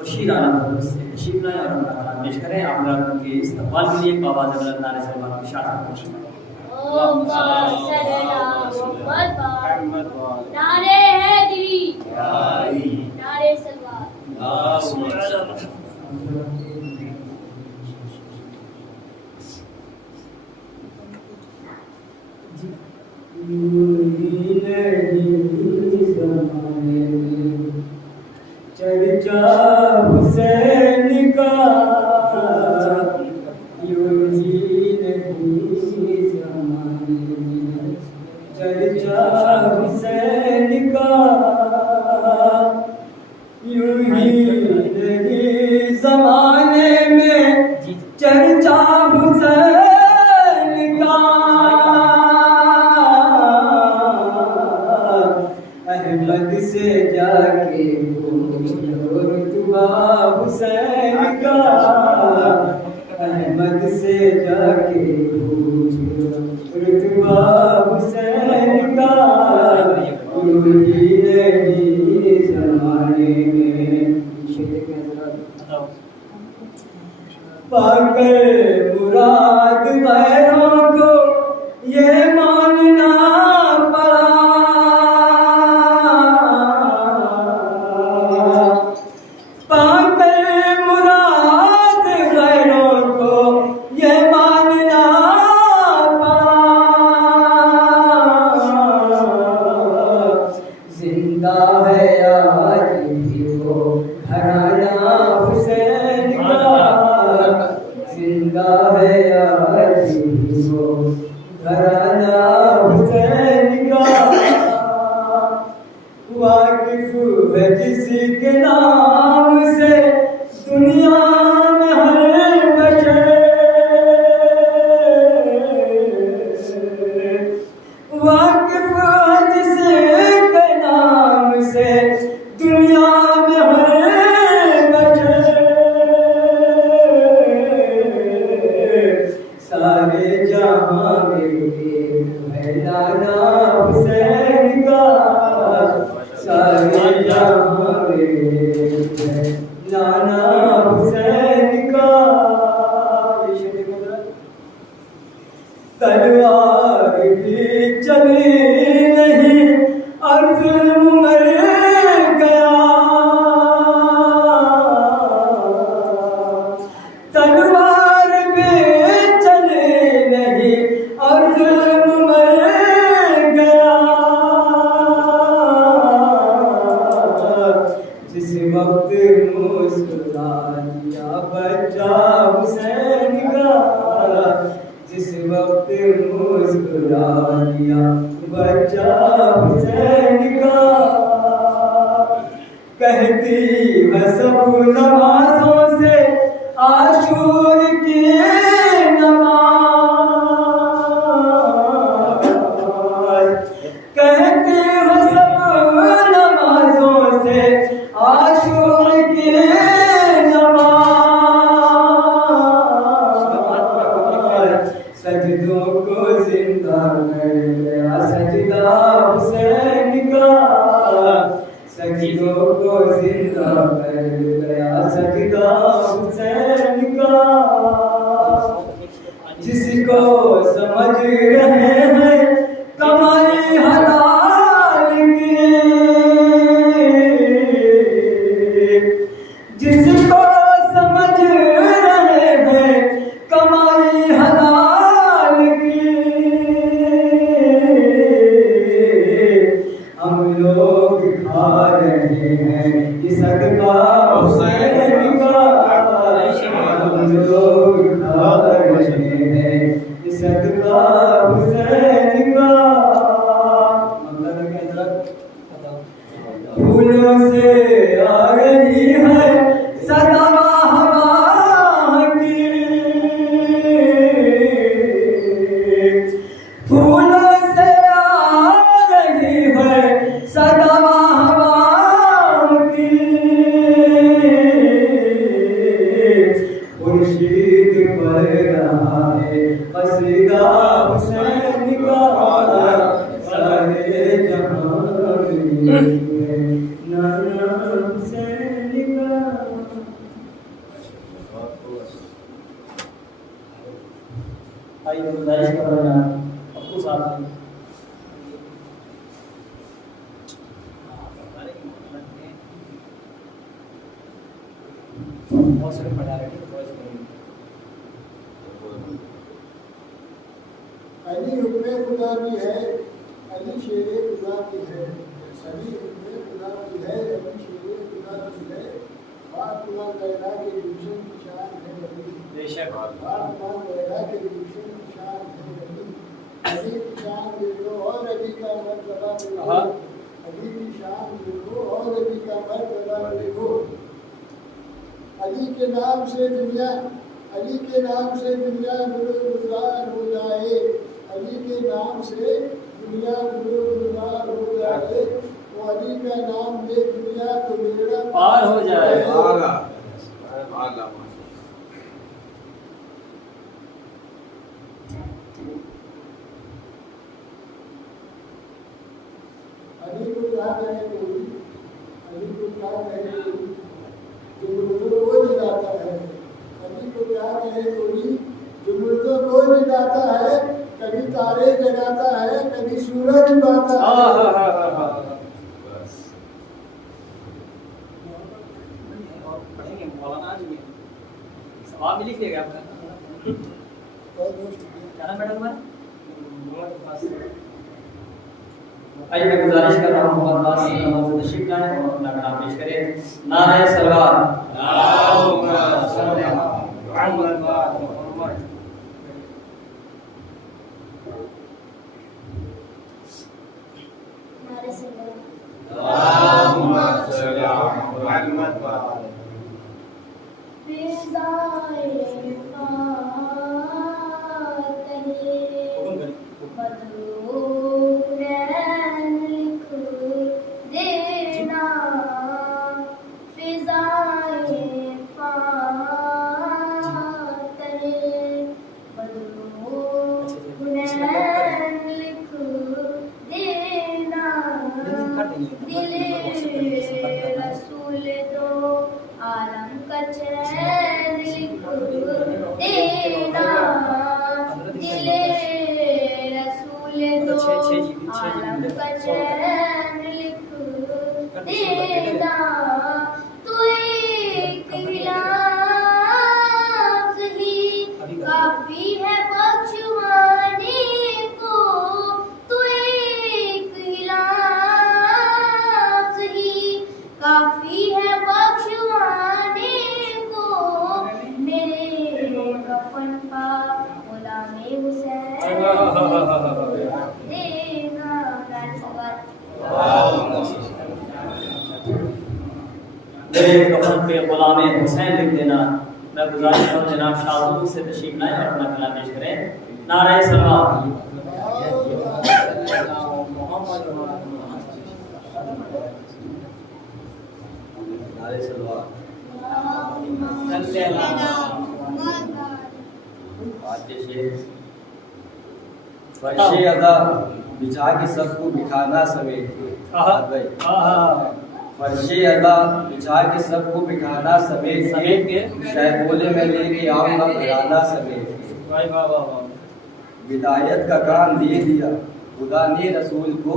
खुर्शीद आलम से तशरीफ लाएं और अपना कलाम पेश करें। आप लोगों के इस्तकबाल के लिए बाबा ज़बरदस्त नारे सलमान की शान नारे हैदरी, नारे सलवार। चर्चा हुसैन का यूं ही नहीं ज़माने में, चर्चा हुसैन का यूं ही नहीं ज़माने में, चर्चा हुसैन का अहमद से जाके रुतबा हुसैन का, अहमद से जाके रुतबा हुसैन का, कोई नहीं ज़माने में। पाकर मुराद गैरों को ये मानना पड़ा, जिंदा है आज भी वो घराना हुसैन का, जिंदा है आज भी वो घराना हुसैन का। वाकिफ है जिसके नाम से दुनिया में हर बशर, वाकिफ है जिसके नाम से दुनिया में हर बशर, सारे जहां में है नाना हुसैन का, सारे जहां में है नाना हुसैन का। तलवार भी चली नहीं और जुल्म मर गया, तलवार भी चली नहीं और जुल्म मर गया। जिस वक्त मुस्कुरा दिया बच्चा हुसैन का, जिस वक्त मुस्कुरा दिया बच्चा हुसैन का, कहती है सब नमाजों से आशूर की नमाज, कहती है सब नमाजों से आशूर की नमाज। सजदों को जिंदा कर गया सजदा हुसैन का, सजदों को जिंदा कर गया सजदा हुसैन का। जिसको समझ रहे हैं कमाई हलाल की, जिसको समझ रहे हैं कमाई हलाल की, हम लोग खा रहे हैं ये सदका हुसैन का, हम लोग खा रहे हैं ये सदका हुसैन का। फूलों से आ रही है सदा हवा की, फूलों से आ रही है सदा हवा की। खुर्शीद पड़ रहा है कसीदा हुसैन का, सारे जहां में नाना हुसैन का। आइए गुजारिश कर रहे हैं अपू साहब से। बहुत सारे पढ़ा रहे हैं अली हुक्म खुदा की है, अली शेर खुदा की है, अली हुक्म खुदा की है, अली शेर खुदा की है। फातिमा ज़हरा के गुलशन की शान है अली, बेशक फातिमा ज़हरा के गुलशन की शान है अली। अली की शान देखो और अली का मर्तबा देखो, अली की शान देखो और अली का मर्तबा देखो। अली के नाम से दुनिया, अली के नाम से दुनिया गुलजार हो जाए, अली के नाम से दुनिया गुलजार हो जाए। वो अली का नाम ले दुनिया तो बेड़ा पार हो जाए। अली को क्या कहे कोई, अली को क्या कहे कोई जो मुर्दों को जिलाता है, अली को क्या कहे कोई जो मुर्दों को जिलाता है। कभी तारे जगाता है, कभी सूरज उगाता है। पढ़ेंगे मौलाना आज भी सवाल भी लिख लिएगा आपका। क्या नाम बेटा तुम्हारा? आइए मैं गुजारिश कर रहा हूँ और बात से तशरीफ लाएं और अपना कलाम पेश करें। नारे सलवात नारे सलवात। फिज़ाए बदरूरैन लिख देना, फिज़ाए बदरूरैन लिख देना। दिले रसूल दो आलम का चैन लिख देना, दिले रसूल दो आलम का चैन लिख देना। तो एक हिलाफ ही काफी है बख्शवाने को, तो एक हिलाफ ही काफी है बख्शवाने को। मेरे कफन पर गुलामे हुसैन देना। नारे सलवात। मेरे कफन पे गुलामे हुसैन लिख देना। मैं गुजारिश करूँ जनाब शाहजूद से तशरीफ लाएं और अपना कलाम पेश करें। नारे सलवात। नारे सलवात। फर्शे अदा बिछा के सबको बिठाना समेट के, फर्शे अदा बिछा के सबको बिठाना समेट के, शायद बोले मैं लेके आऊंगा घराना समेट के। विदायत का काम दे दिया खुदा ने रसूल को,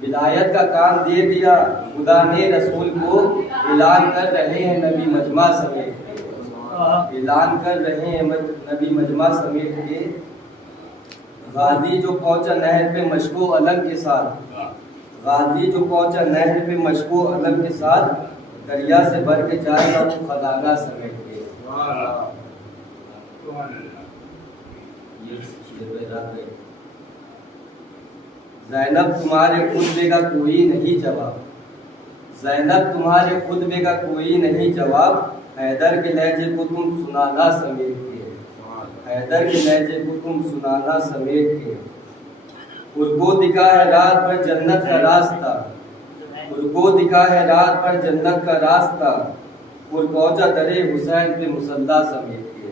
विदायत का काम दे दिया खुदा ने रसूल को। ऐलान कर रहे हैं नबी मजमा समेट के, ऐलान कर रहे हैं नबी मजमा समेट के। गाजी जो पहुंचा नहर पे मशको अलग के साथ, गाजी जो पहुंचा नहर पे मशको अलग के साथ, दरिया से भर के जाएगा वो खजाना समेट के। ज़ैनब तुम्हारे खुतबे का कोई नहीं जवाब, ज़ैनब तुम्हारे खुतबे का कोई नहीं जवाब। हैदर के लहजे को तुम सुनाना समेट के, हैदर के लहजे को तुम सुनाना समेट के। उनको दिखा है रात पर जन्नत का रास्ता, उनको दिखा है रात पर जन्नत का रास्ता। और पहुंचा दरे हुसैन पे मुसल्ला समेट के।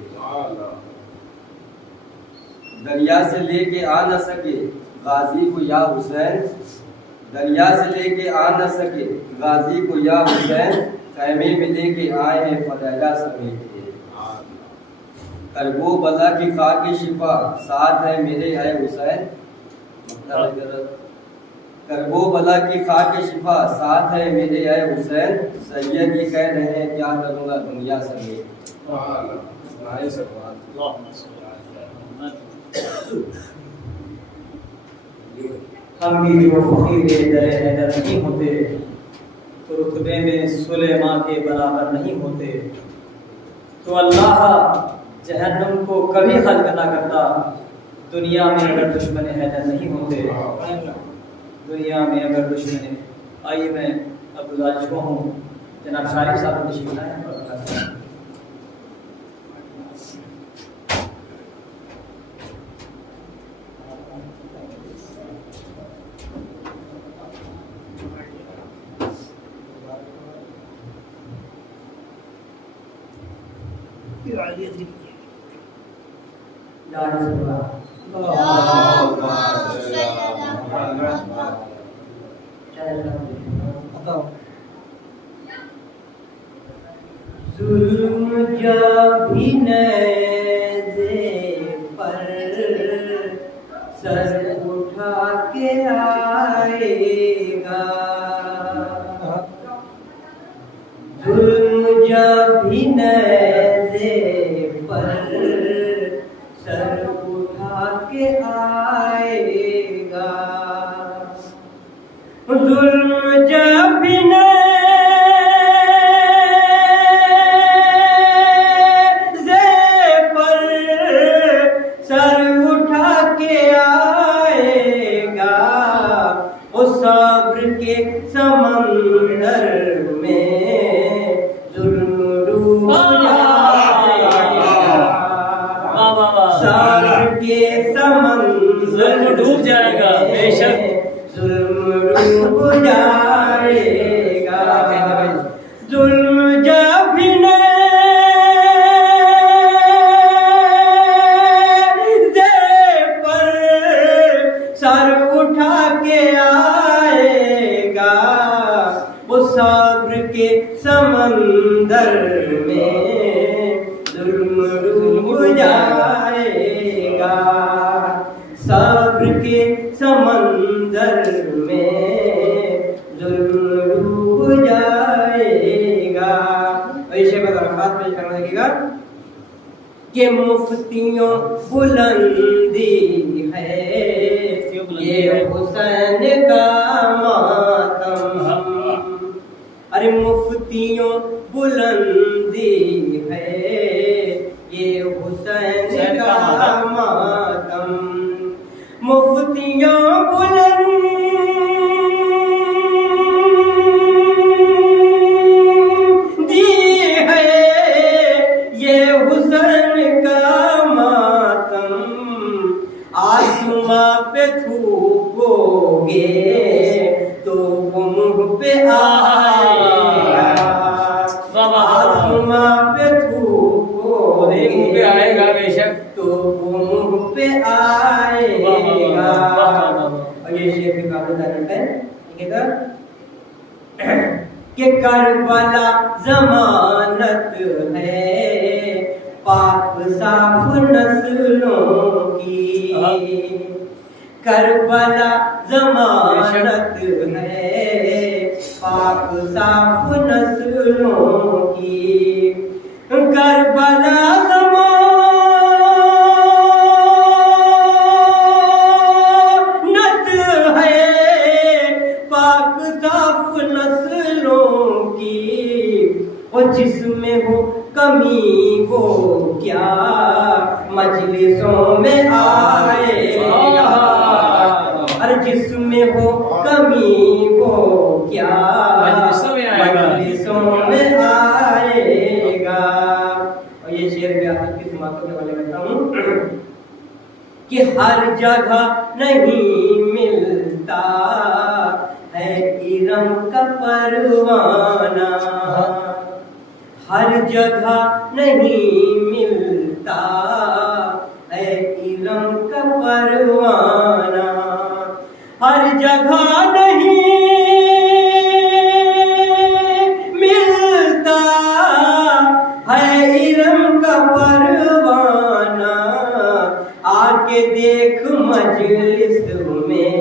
दरिया से लेके आ न सके गाजी को या हुसैन, दरिया से लेके आ न सके गाजी को या हुसैन। खैमे में लेके आए हैं फदैला समेट के, करबो बला की खाके शिफा साथ है मेरे है हुसैन। करबो बला की खाके शिफा साथ है मेरे है हुसैन। सैयद ये कह रहे हैं क्या करूँगा दुनिया समेत। हम भी जो फकीर दरे हैदर नहीं होते तो रुतबे में सुलेमान के बराबर नहीं होते। तो अल्लाह जहन्नम को कभी खल्क ना करता दुनिया में अगर दुश्मन हैदर नहीं होते। दुनिया में अगर दुश्मन, आइए मैं अब गुजारिश को हूँ जनाब शारिफ साहब को तशरीफ लाएं। जुल्म जब भी नेज़े पर सर उठा के आएगा। जुल्म जब भी नेज़े पर सर उठा के आएगा। जुल्म जब भी के समंदर में जुल्म डूब जाएगा। सब्र के समंदर डूब जाएगा, बेशक जुल्म डूब जाएगा। जुल्म जब भी पर सर उठा के वो सब्र के समंदर में जुल्म डूब जाएगा। सब्र के समंदर में जुल्म डूब जाएगा। ऐसे बदरखास्त पेश करना लगेगा कि मुफ्तियों बुलंदी है ये हुसैन का मातम। अरे मुफ्तियों बुलंदी है ये हुसैन का मातम। मुफ्तियों बुलंदी है ये हुसैन का मातम। आसमां पे थूकोगे तो वो मुंह पे आएगा। आसमां पे थूकोगे मुंह पे आएगा बेशक तो वो मुंह पे आएगा। और ये शेर भी काफी तारीफ है कि करबला जमानत है पाक साफ नस्लों की। करबला जमानत है पाक साफ नस्लों की। करबला जमानत है पाक साफ नस्लों की। वो जिसमें हो कमी वो क्या मजलिसों में आएगा। अरे जिसमें हो कमी वो क्या मजलिसों में आएगा। और ये शेर भी आप की समाप्त के वाले करता हूँ कि हर जगह नहीं मिलता है इरम का परवाना। हर जगह नहीं मिलता है इलम का परवाना। हर जगह नहीं मिलता है इलम का परवाना। आके देख मजलिस में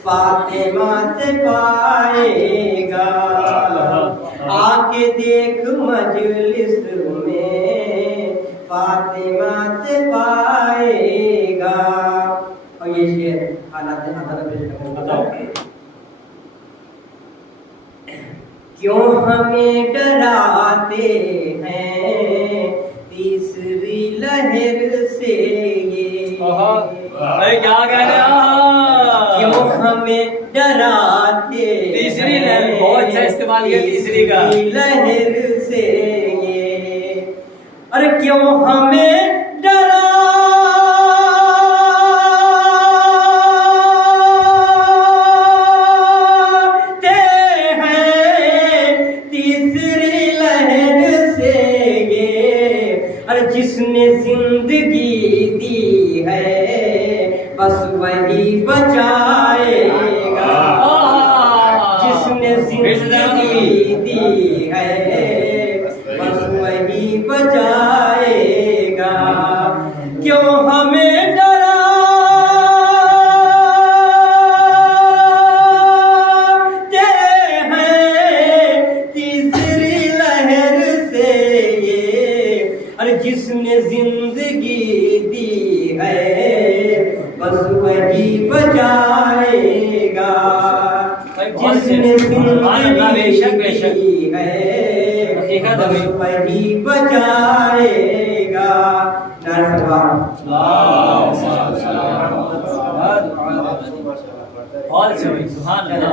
फातिमा से पाएगा, आके देख मजलिस में फातिमा से पाएगा। और ये शेर हालात क्यों हमें डराते हैं तीसरी लहर से ये, क्या कह रहे हैं? क्यों हमें डराते तीसरी लहर, बहुत अच्छा इस्तेमाल किया तीसरी का, लहर से ये, अरे क्यों हमें डराते हैं तीसरी लहर से ये, अरे जिसने जिंदगी दी है बस वही बचाएगा, जिसने जिंदगी दी है बस वही बचाएगा। क्यों हमें डराते हैं तीसरी लहर से ये, अरे जिसने जिंदगी दी है बस वही बचाएगा, जिसने जिंदगी दी है बस वही बचाएगा। और अच्छा भाई, सुभान अल्लाह।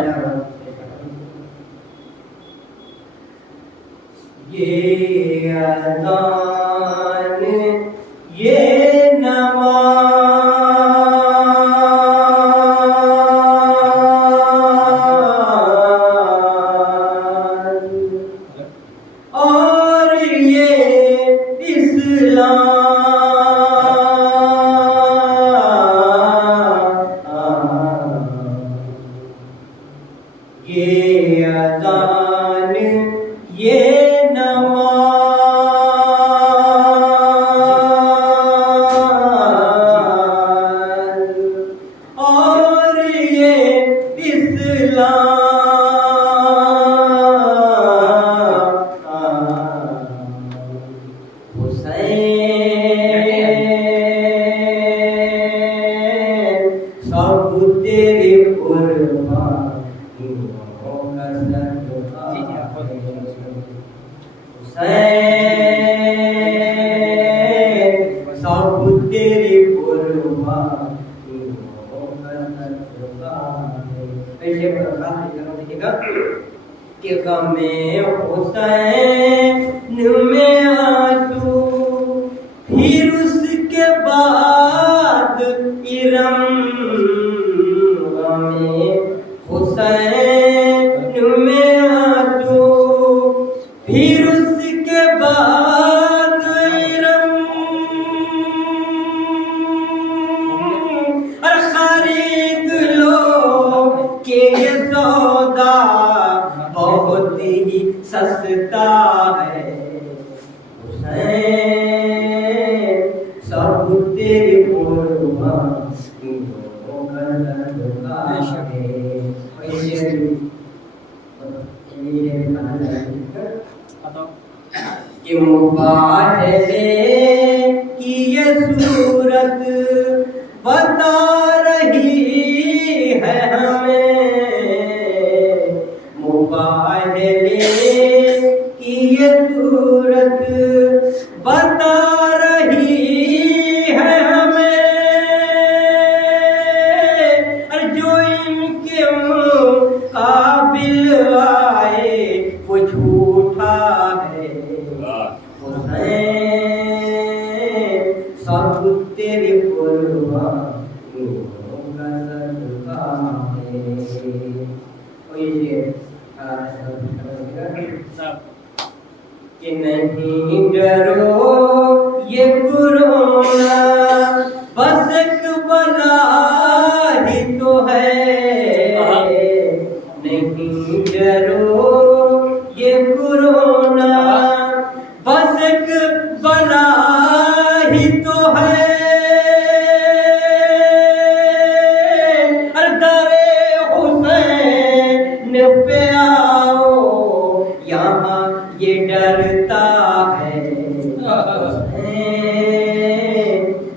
ये अज़ान ये नमाज़ और ये इस्लाम, ये अज़ान ये नमाज़ और ये इस्लाम, सब तेरे कुर्बानियों का सदका सब तेरे कुर्बानियों का सदका। ऐसे देखिएगा कि गमे हुसैन में आंसू, फिर उसके बाद इरम, गमे हुसैन में आंसू, फिर उसके बाद इरम, और खरीद लो के ये सौदा बहुत ही सस्ता है। हुसैन सब तेरे कुर्बानियों का सदका है। कि मुबादले की ये सूरत बता रही है हमें, मुबादले की ये सूरत बता रही है हमें, और जो इनके मुकाबिल आए वो झूठा है। सब तेरे कुर्बानियों का सदका है। कि नहीं डरो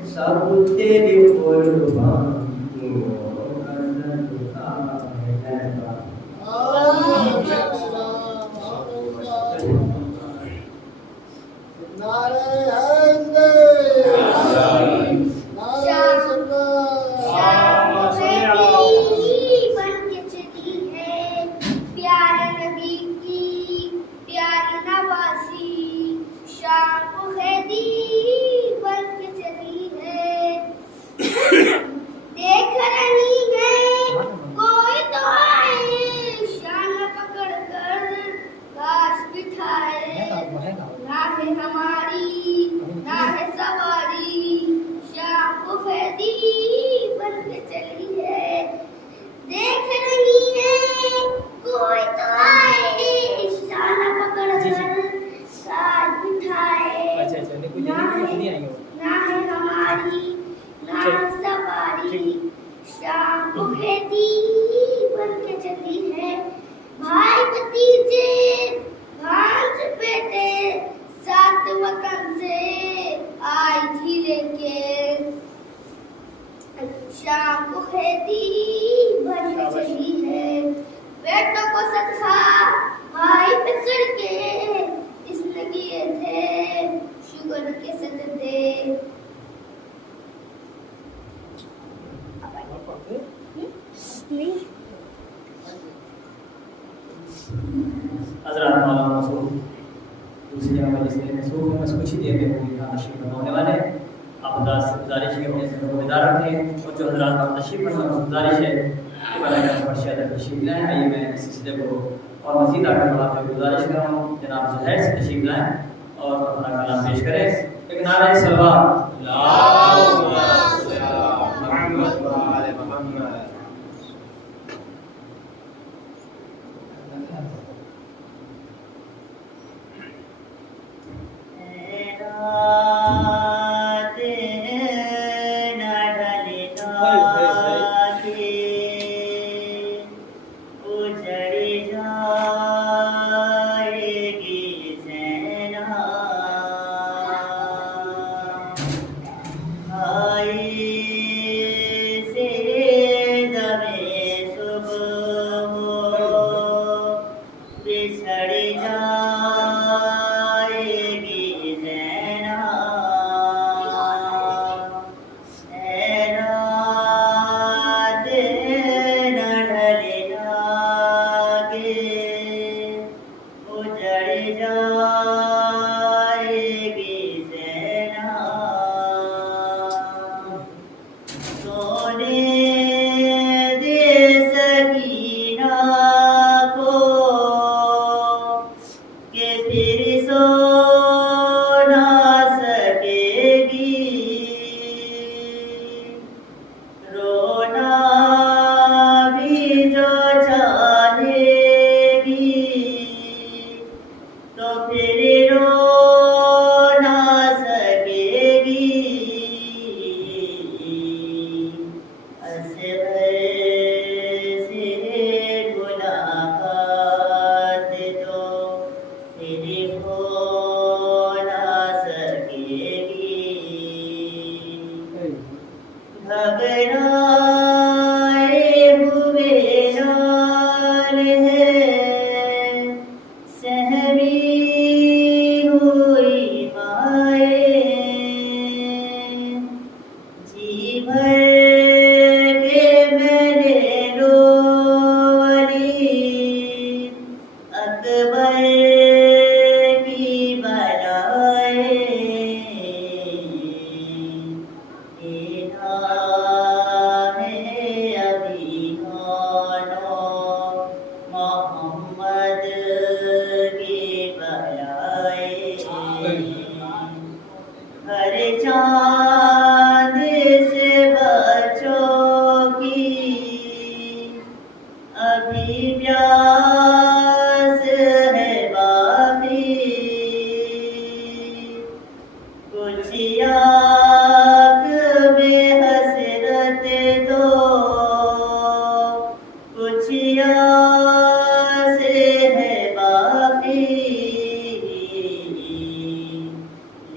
सब तेरी कुर्बानियों का सदका है। नारे हैदर, नारे सल्लल्लाहु बन के चली है प्यारे नबी की प्यारी नवासी, शाम को हैदी बन के चली है। देख रही है कोई तो आए, शान पकड़ कर घास बिठाए। ना है हमारी ना है सवारी, शाम को हैदी बन के चली है। देख रही है कोई तो आए, शान पकड़ कर घास बिठाए। ना है हमारी ना है सवारी, शाम को हैदी बन के चली है। भाई भतीजे भांज बेटे सात वतन से आई थी लेके, शाम को हैदी बन के चली है। बेटों को सदका भाई पे करके इसने किए थे शुगर के सजदे। हज़रत मौलाना मसूद दूसरी जगह पर जिसने मसूद में बस कुछ ही देर में पूरी खाना तशरीफ फरमा होने वाले हैं। आप हज़रात से गुजारिश है अपने ज़िम्मे को बेदार रखें, और जो हज़रात आप तशरीफ फरमा गुजारिश है कि बराबर फर्शिया तशरीफ लाएँ। आइए मैं इस सिलसिले को और मज़ीद आगे बढ़ाते हुए गुजारिश कर रहा हूँ जनाब ज़ुहैर से तशरीफ लाएँ और अपना कलाम पेश करें। एक नारे सलवात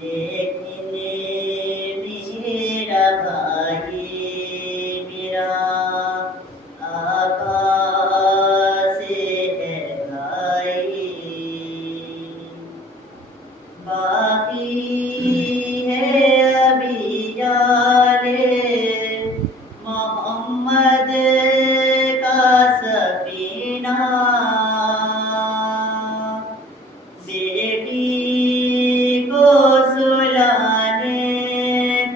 लेकिन मेरा भाई मेरा आका से है भाई, बाकी है अभी जाने मोहम्मद का सफीना, बेटी को सुलाने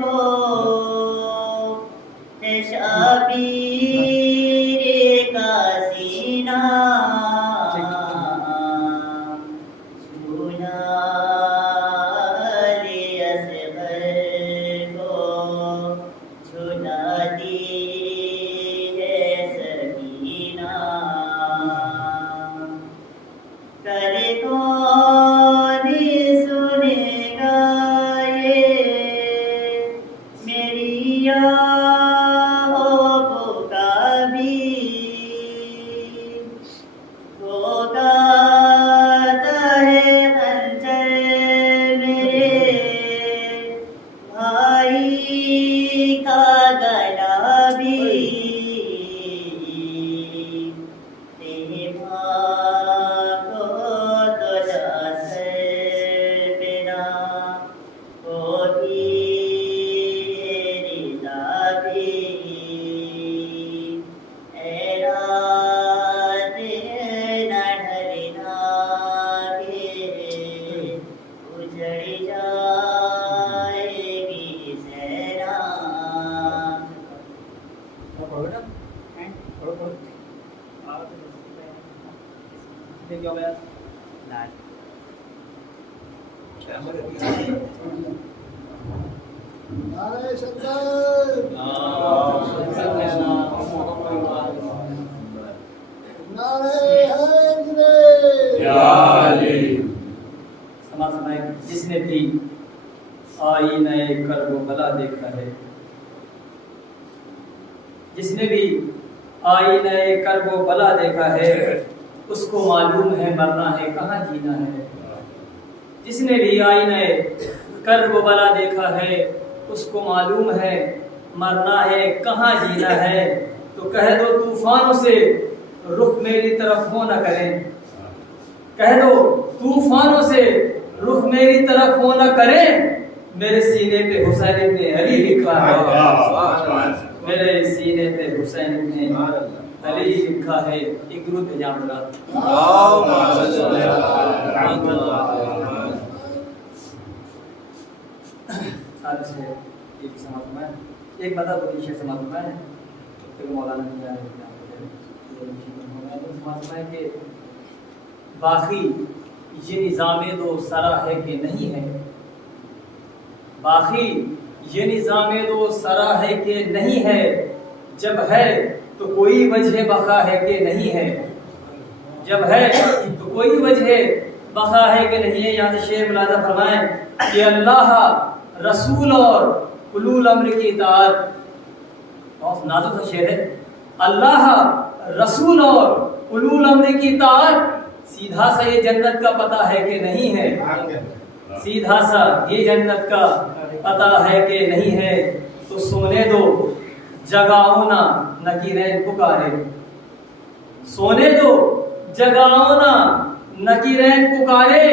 को है शबीर का सीना, सुना ले असग़र को सुना दी है सकीना, करे कौन सुनेगा ये मेरी आहों का भी, गाता है खंजर मेरे भाई का गला भी, तेरे माँ को तो जासर बिना होगी रिदा भी, ए रात न ढलना के उजड़ जाएगी सहरा। क्या हो गया? नारे शंकर, नारे हैदरे। समाज में जिसने भी आईने कर्बला देखा है, जिसने भी आईने कर्बला देखा है, उसको मालूम है मरना है कहाँ जीना है। जिसने भी आईने कर्बला देखा है, उसको मालूम है मरना है कहाँ जीना है। तो कह दो तूफानों से रुख मेरी तरफ हो न करें, कह दो तूफानों से रुख मेरी तरफ हो न करें, मेरे सीने पे हुसैन इब्न अली लिखा है, मेरे सीने पे हुसैन इब्न अली लिखा है। एक दुरूद भेजा मेरा। एक बता दो पीछे समाज में फिर मौलाना नहीं आ रहे कि बाकी ये निज़ामे दो सरा है कि नहीं है, बाकी ये निज़ामे दो सरा है कि नहीं है, जब है तो कोई वजह बका है कि नहीं है, जब है तो कोई वजह बका है कि नहीं है। यहाँ से शेर मुलादा फरमाएं कि अल्लाह रसूल और उलूल अम्र की इताअत, बहुत नाजुक सा शेर है। अल्लाह रसूल और उलूल अम्र की इताअत, सीधा सा ये जन्नत का पता है कि नहीं है, सीधा सा ये जन्नत का पता है कि नहीं है। तो सोने दो जगाओ ना नकीरें पुकारे, सोने दो जगाओ ना नकीरें पुकारे।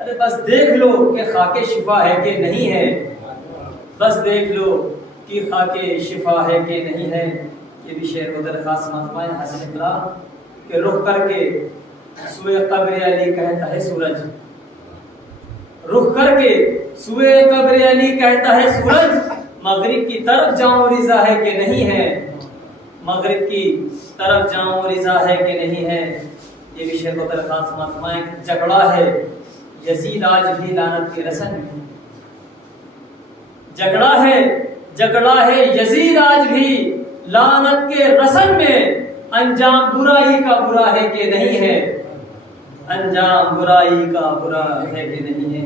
अरे बस देख लो कि खाके शिफा है कि नहीं है, बस देख लो कि खाके शिफा है कि नहीं है। ये भी शेर को दरखास्त महफूज़ हसन कलाम के रुख करके सुए कब्र अली कहता है सूरज, रुख करके सुए कब्र अली कहता है सूरज, मगरिब की तरफ जाऊं रिजा है कि नहीं है, मगरिब की तरफ जाऊं रिजा है कि नहीं है। ये भी शेर को दरखास्त महफूज़ झगड़ा है यजीद आज भी लानत के रसन में, झगड़ा है यजीद आज भी लानत के रसन में, अंजाम बुराई का बुरा है कि नहीं है, अंजाम बुराई का बुरा है कि नहीं है।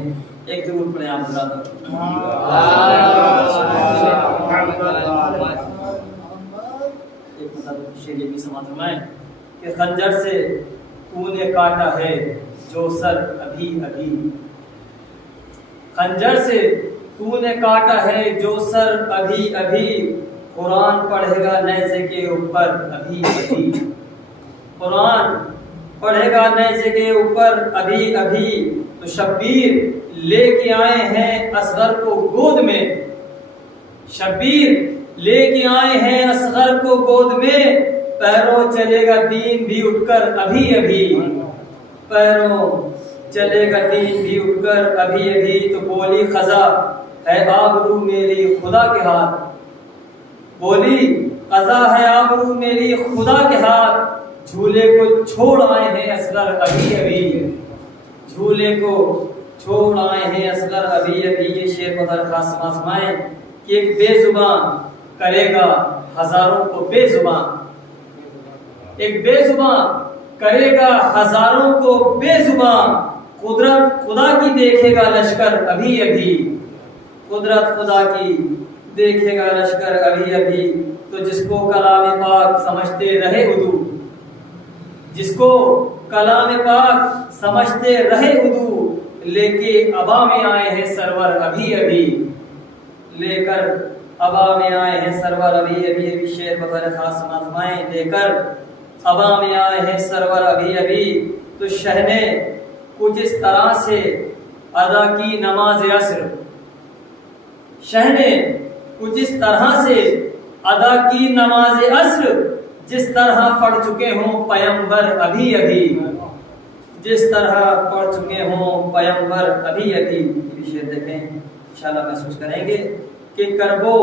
एक जरूर पढ़े आप शेर भी समाज में कि खंजर से तूने काटा है जो सर अभी अभी, खंजर से तूने काटा है जो सर अभी अभी, कुरान पढ़ेगा नेज़े के ऊपर अभी अभी, कुरान पढ़ेगा नेज़े के ऊपर अभी अभी। तो शब्बीर लेके आए हैं असगर को गोद में, शब्बीर लेके आए हैं असगर को गोद में, पैरों चलेगा दीन भी उठकर अभी अभी, पैरों चलेगा दीन भी उठकर अभी अभी। तो बोली खजा है आबरू मेरी खुदा के हाथ, बोली कज़ा है आबरू मेरी खुदा के हाथ, झूले को छोड़ आए हैं असगर अभी अभी, झूले को छोड़ आए हैं असगर अभी अभी। ये शेर को खास समाए कि एक बेजुबान करेगा हजारों को बेजुबान, एक बेजुबान करेगा हजारों को बेजुबान, कुदरत खुदा की देखेगा लश्कर अभी अभी, कुदरत खुदा की देखेगा लश्कर अभी अभी। तो जिसको कलाम पाक समझते रहे उदू, जिसको कलाम पाक समझते रहे उदू, लेके अबा में आए हैं सरवर अभी अभी, लेकर अबा में आए हैं सरवर अभी अभी अभी। शेर बगैर खास समाए लेकर अबा में आए हैं सरवर अभी अभी। तो शहने कुछ इस तरह से अदा की नमाज असर, शहने कुछ इस तरह से अदा की नमाज असर, जिस तरह पढ़ चुके हों पैगंबर अभी अभी, जिस तरह पढ़ चुके हों पैगंबर अभी अभी। ये शेर देखें इंशाल्लाह महसूस करेंगे कि करबो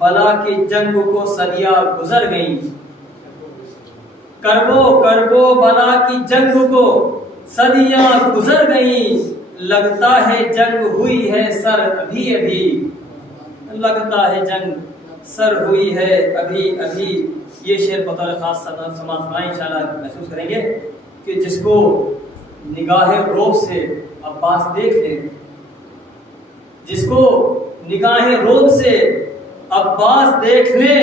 बला की जंग को सदियां गुजर गई, करबो करबो बला की जंग को सदियां गुजर गई, लगता है जंग हुई है सर अभी अभी, लगता है जंग सर हुई है अभी अभी। ये शेर बतौर खास समाज इंशाल्लाह महसूस करेंगे कि जिसको निगाह रोब से अब्बास देख ले, जिसको निगाह रोब से अब्बास देख ले,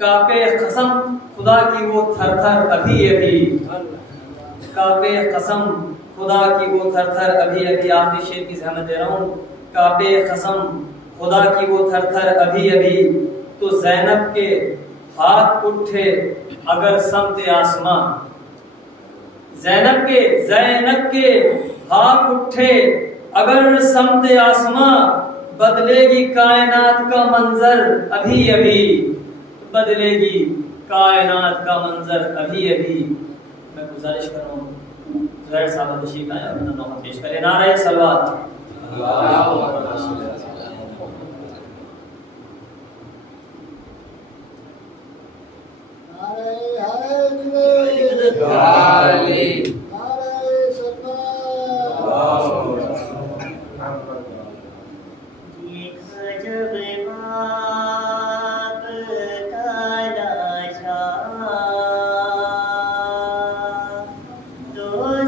कापे कसम खुदा की वो थर थर अभी अभी, कापे कसम खुदा की वो थर थर अभी अभी। आखिरी शेर की ज़हमत दे रहा हूँ, कापे कसम खुदा की वो थर थर अभी अभी। तो ज़ैनब के हाथ उठे अगर समते आसमां, ज़ैनब के हाथ उठे अगर समते आसमां, बदलेगी कायनात का मंजर अभी अभी, बदलेगी कायनात का मंजर अभी अभी। मैं गुजारिश कर रहा हूँ ज़हर साहब तशरीफ लाएं और अपना नौमा पेश करें। नारे सलवात।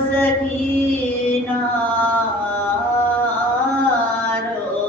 सकीना रो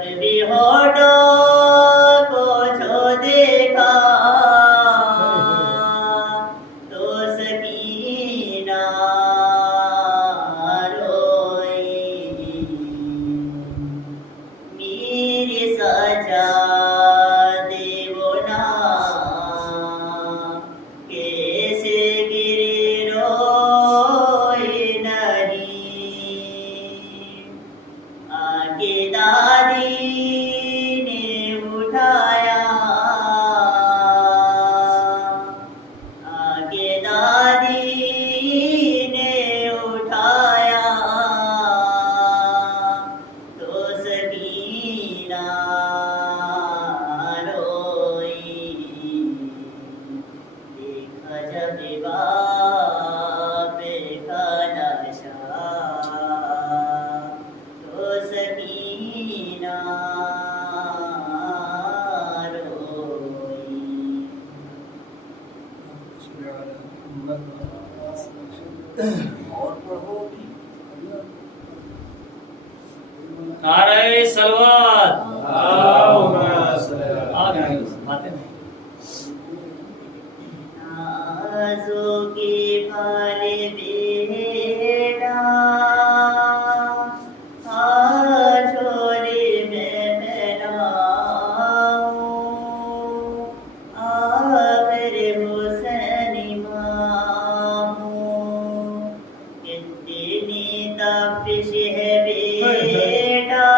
भी होठों को जो देखा तो सकीना रोई। मेरी सजा देवो ना कैसे गिरे रोई नहीं। आगे दादी ने उठाया, आगे दादी ने उठाया तो सकीना रोई। देखा जब बाप का लाशा तो सकीना रोई। और पढ़ो भी नारे सलवात नाज़ों के भाले बेटा छोरे में फैलाऊं। आखिर हुसैन इमाम कितनी तपिश है बेटा,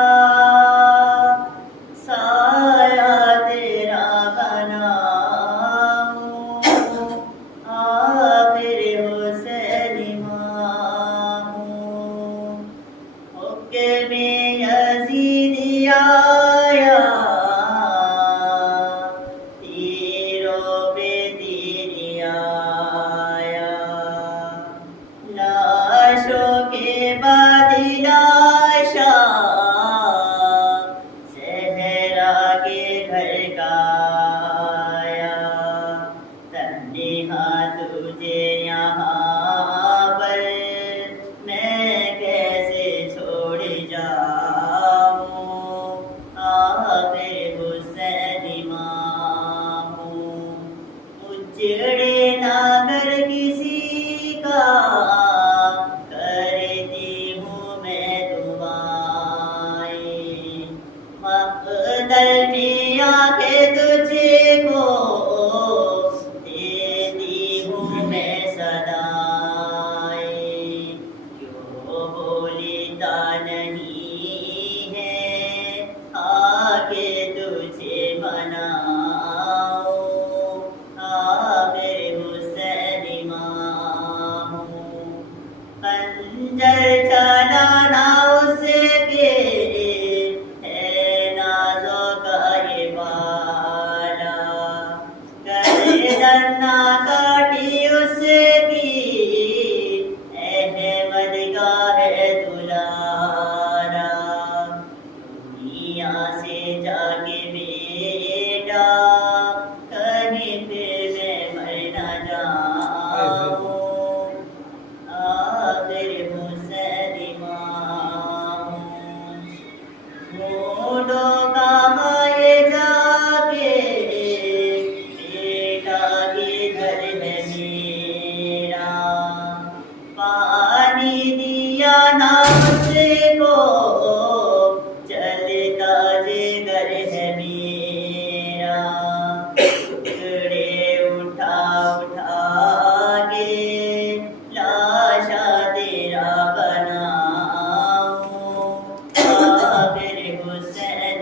साया तेरा बनाऊं। आखिर हुसैन इमाम हुक्म यज़ीद आया, तीरों पे तीर आया। लाशों के बाद लाशा सहरा के घर का आया। तन्हा तुझे यहाँ पर मैं कैसे छोड़ जाऊं। आखिर हुसैन इमाम उजड़े ना कर किसी का करती हूँ मैं दुआएं। मक़दर में आके तुझे को देती हूँ मैं सदाएं। क्यों बोलता नहीं है आके तुझे मनाऊं। आखिर हुसैन इमाम खंजर चलाना उसके है नाज़ों का ये बाला। गर्दन ना काटी उसकी अहमद का है दुलारा। दुनिया से जाके बेटा कहीं फिर मैं मर न जाऊं। आखिर हुसैन इमाम ढूंढो कहाँ ये जाके बेटा किधर है मेरा। पानी दिया ना उसको चलता जिगर है मेरा। टुकड़े उठा उठा के लाशा तेरा बनाऊं। आखिर हुसैन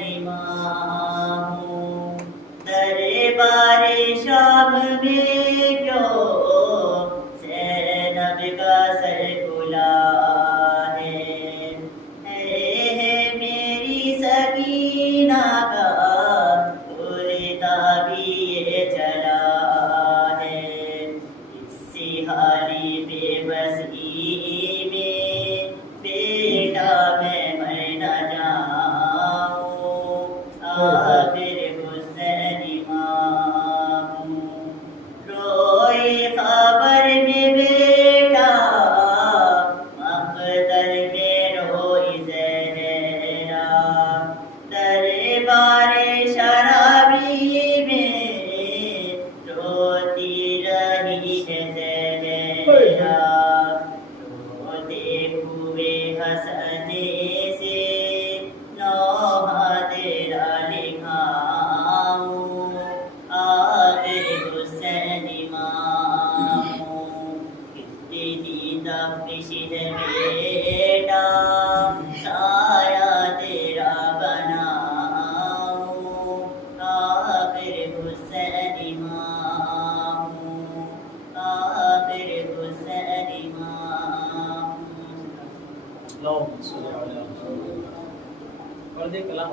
पढ़ दे कलाम।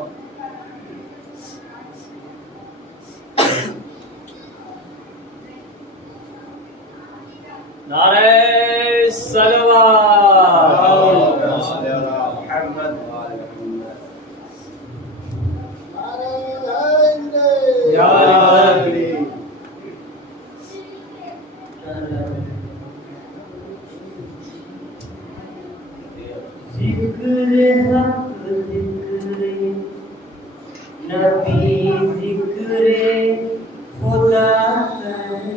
नारे सलवात। या अली। जिक्र हक जिक्र नबी जिक्र खुदा करते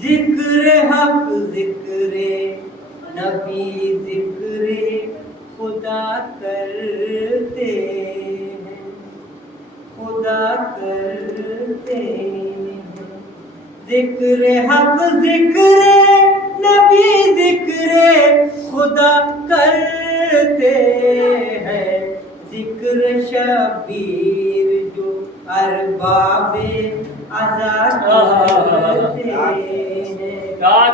जिक्र हक जिक्र नबी जिक्र खुदा करते हैं, खुदा करते हैं। जिक्र हक जिक्र नबी जिक्र खुदा करते हैं। जिक्र शबीर जो अरबाबे आजाद करते हैं।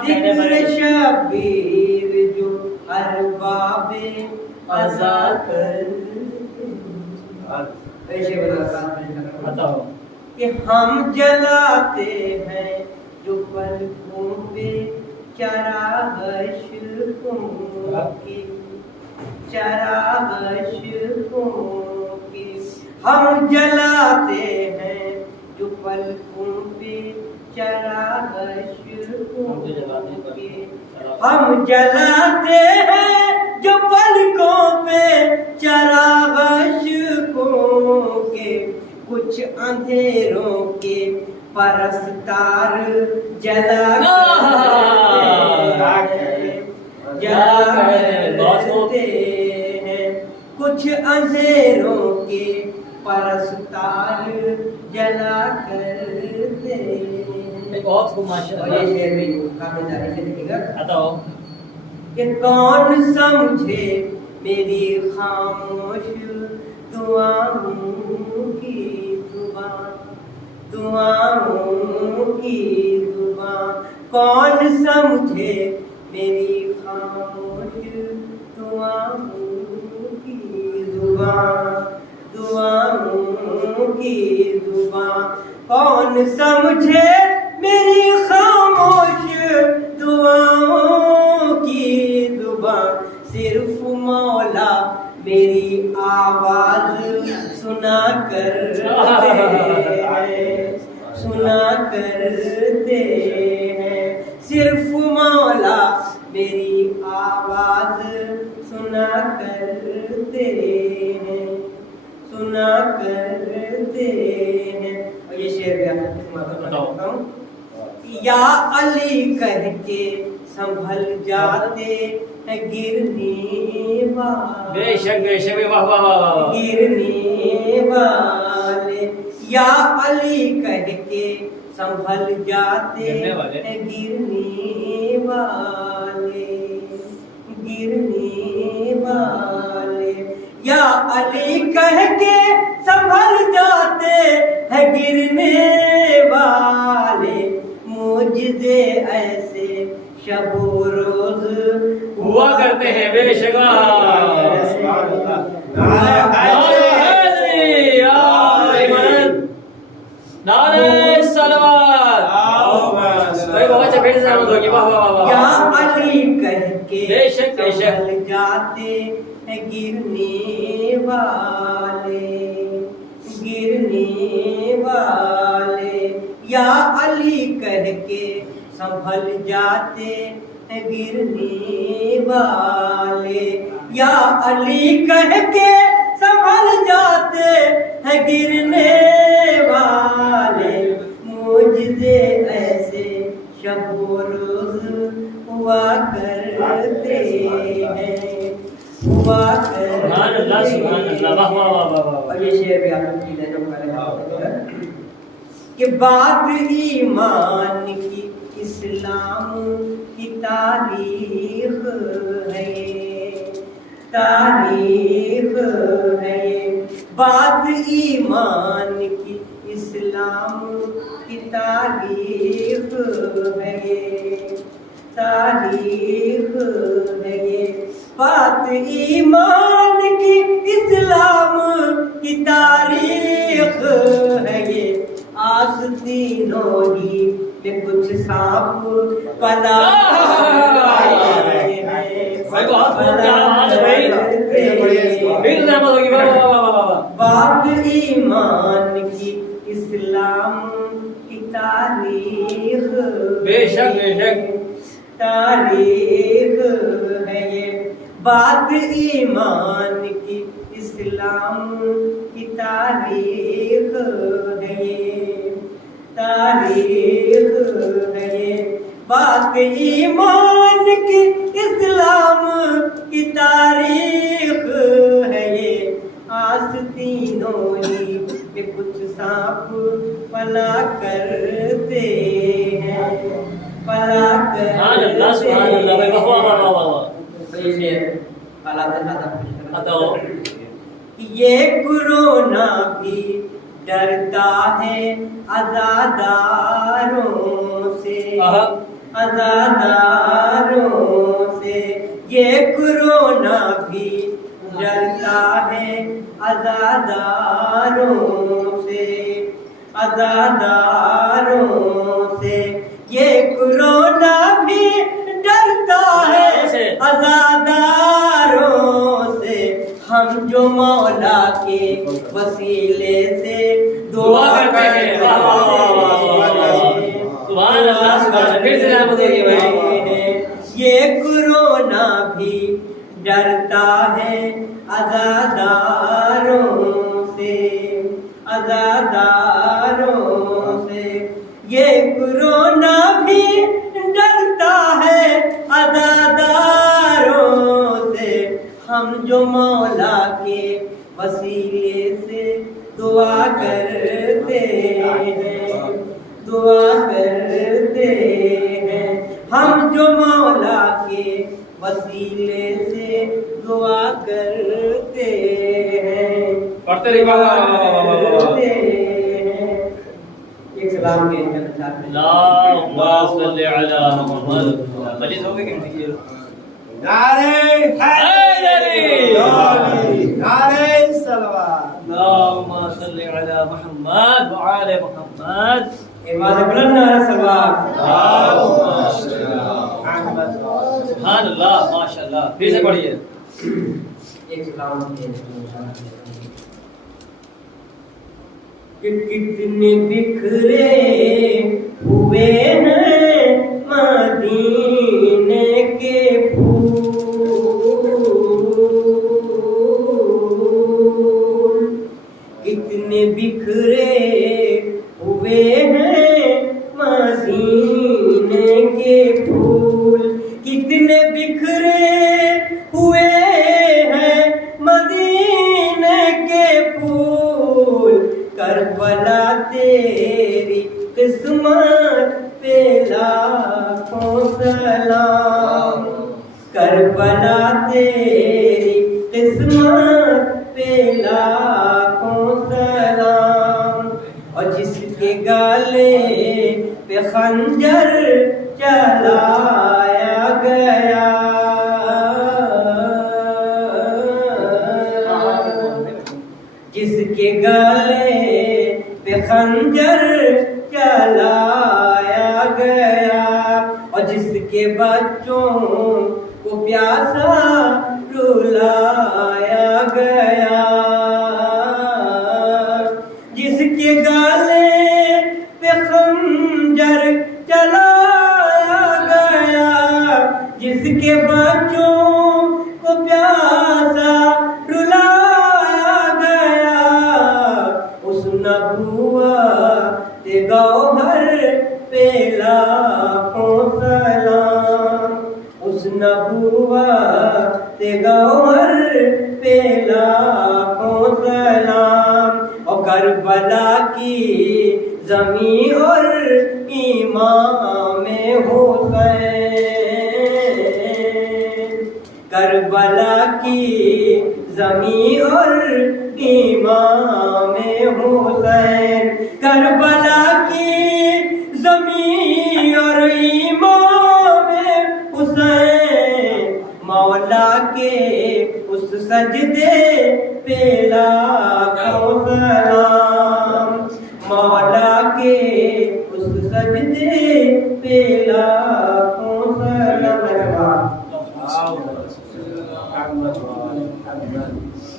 जिक्र शबीर जो अरबाबे आजाद करते हैं। ऐसे बताओ कि हम जलाते हैं जो पलकों पे चराग अश्कों की, चराग अश्कों की। हम जलाते हैं जो पलकों पे चराग अश्कों की। हम जलाते हैं जो पलकों पे चराग अश्कों के। कुछ अंधेरों के परस्तार जला करते हैं। कुछ अंधेरों के परस्तार जला करते हैं। बहुत खूब माशाअल्लाह। और ये शेर भी काफी तारीफ से लिखेगा। बताओ कि कौन समझे मेरी खामोश दुआओं की जुबान, दुआओं की जुबान। कौन समझे मेरी खामोश दुआओं की जुबान, दुआओं की जुबान। कौन समझे मेरी खामोश दुआओं की जुबान। सिर्फ मौला मेरी आवाज सुना करते हैं, सुना करते हैं। सिर्फ मौला मेरी आवाज सुना करते हैं, सुना करते हैं। और ये शेर भी आपको बताता हूँ। या अली कह के संभल जाते हैं गिरने वाले। बेशक बेशक, वाह वाह वाह। गिरने वाले या अली कह के संभल जाते हैं गिरने वाले, गिरने वाले। या अली कह के संभल जाते हैं गिरने वाले। मुझे ऐसे शबो रोज हुआ करते हैं बेशक। नारे सलवात। भाई बाबा चपेट से आमद होगी। वाह वाह वाह। या अली कह के बेशक बेशक। संभल जाते हैं गिरने वाले, गिरने वाले। या अली कह के संभल जाते हैं गिरने वाले। या अली कह के संभल जाते हैं गिरने वाले। मुझे ऐसे शब रोज हुआ करते हैं, हुआ सुभान अल्लाह सुभान अल्लाह। वाह वाह वाह वाह। और ये शेर भी आपको पढ़ेगा कि बात ईमान की इस्लाम की तारीख है, तारीख है। बात ईमान की इस्लाम की तारीख है। तारीख है ये, बात ईमान की इस्लाम की तारीख है ये, आस्तीनों ही पे कुछ सांप पला भाई को हाथ फोड़ के आवाज भाई फिर रहमत होगी। वाह वाह वाह वाह वाह। बात ईमान की इस्लाम की तारीख, बेशक बेशक तारीख है ये, बात ईमान की इस्लाम की तारीख है ये, तारीख है ये, बात ईमान की इस्लाम की तारीख है ये, आस्तीनों ही पे कुछ सांप पला करते हैं, पला सुभान अल्लाह सुभान अल्लाह भाई वाह वाह वाह वाह वाह। बताओ ये कोरोना भी डरता है अज़ादारों से, अज़ादारों से, ये कोरोना भी डरता है अज़ादारों से, अज़ादारों से, ये कोरोना भी डरता है अज़ादारों से, हम जो मौला के वसीले से दुआ करते हैं। सुभान अल्लाह सुभान अल्लाह। फिर से रहमत होगी भाई। ये कोरोना भी डरता है अज़ादारों से, अज़ादारों से, ये कोरोना भी डरता है अज़ादारों से, हम जो मौला के वसीले से दुआ करते हैं, दुआ करते हैं, हम जो मौला के वसीले से दुआ करते हैं, पढ़ते रहिए। वाह वाह वाह वाह वाह। एक सलाम के अल्लाहुम्मा सल्ली अला मुहम्मद। खलीस हो गए कि नहीं? नारे नारे सलवात। अल्लाहुम्मा सल्ली अला मुहम्मद व आले मुहम्मद। इमाद बुलंद नारा सलवात। सुभान अल्लाह माशाअल्लाह। फिर से पढ़िए। एक सलाम कि कितने बिखरे हुए हैं मदीने के फूल, कितने बिखरे हुए हैं मदीने के फूल, कितने बिखरे हुए हैं मदीने के फूल, करबला तेरी किस्मत पे लाखों सलाम, करबला तेरी किस्मत पे लाखों सलाम, और जिसके गाले पे खंजर चलाया गया, जिसके गले पे खंजर चलाया गया, और जिसके बच्चों को प्यासा रुलाया गया, जिसके गले पे खंजर चलाया गया, जिसके बच्चों को प्यासा रुलाया गया, उस नबुव्वत गौहर पे लाखों सलाम, उस नबुव्वत गौहर पे लाखों सलाम, और करबला की ज़मीं और इमाम हुसैन, करबला की ज़मीं और इमाम हुसैन, करबला की ज़मीं और इमाम के उस सजदे पे लाखों सलाम, मौला के उस सजदे पे लाखों सलाम।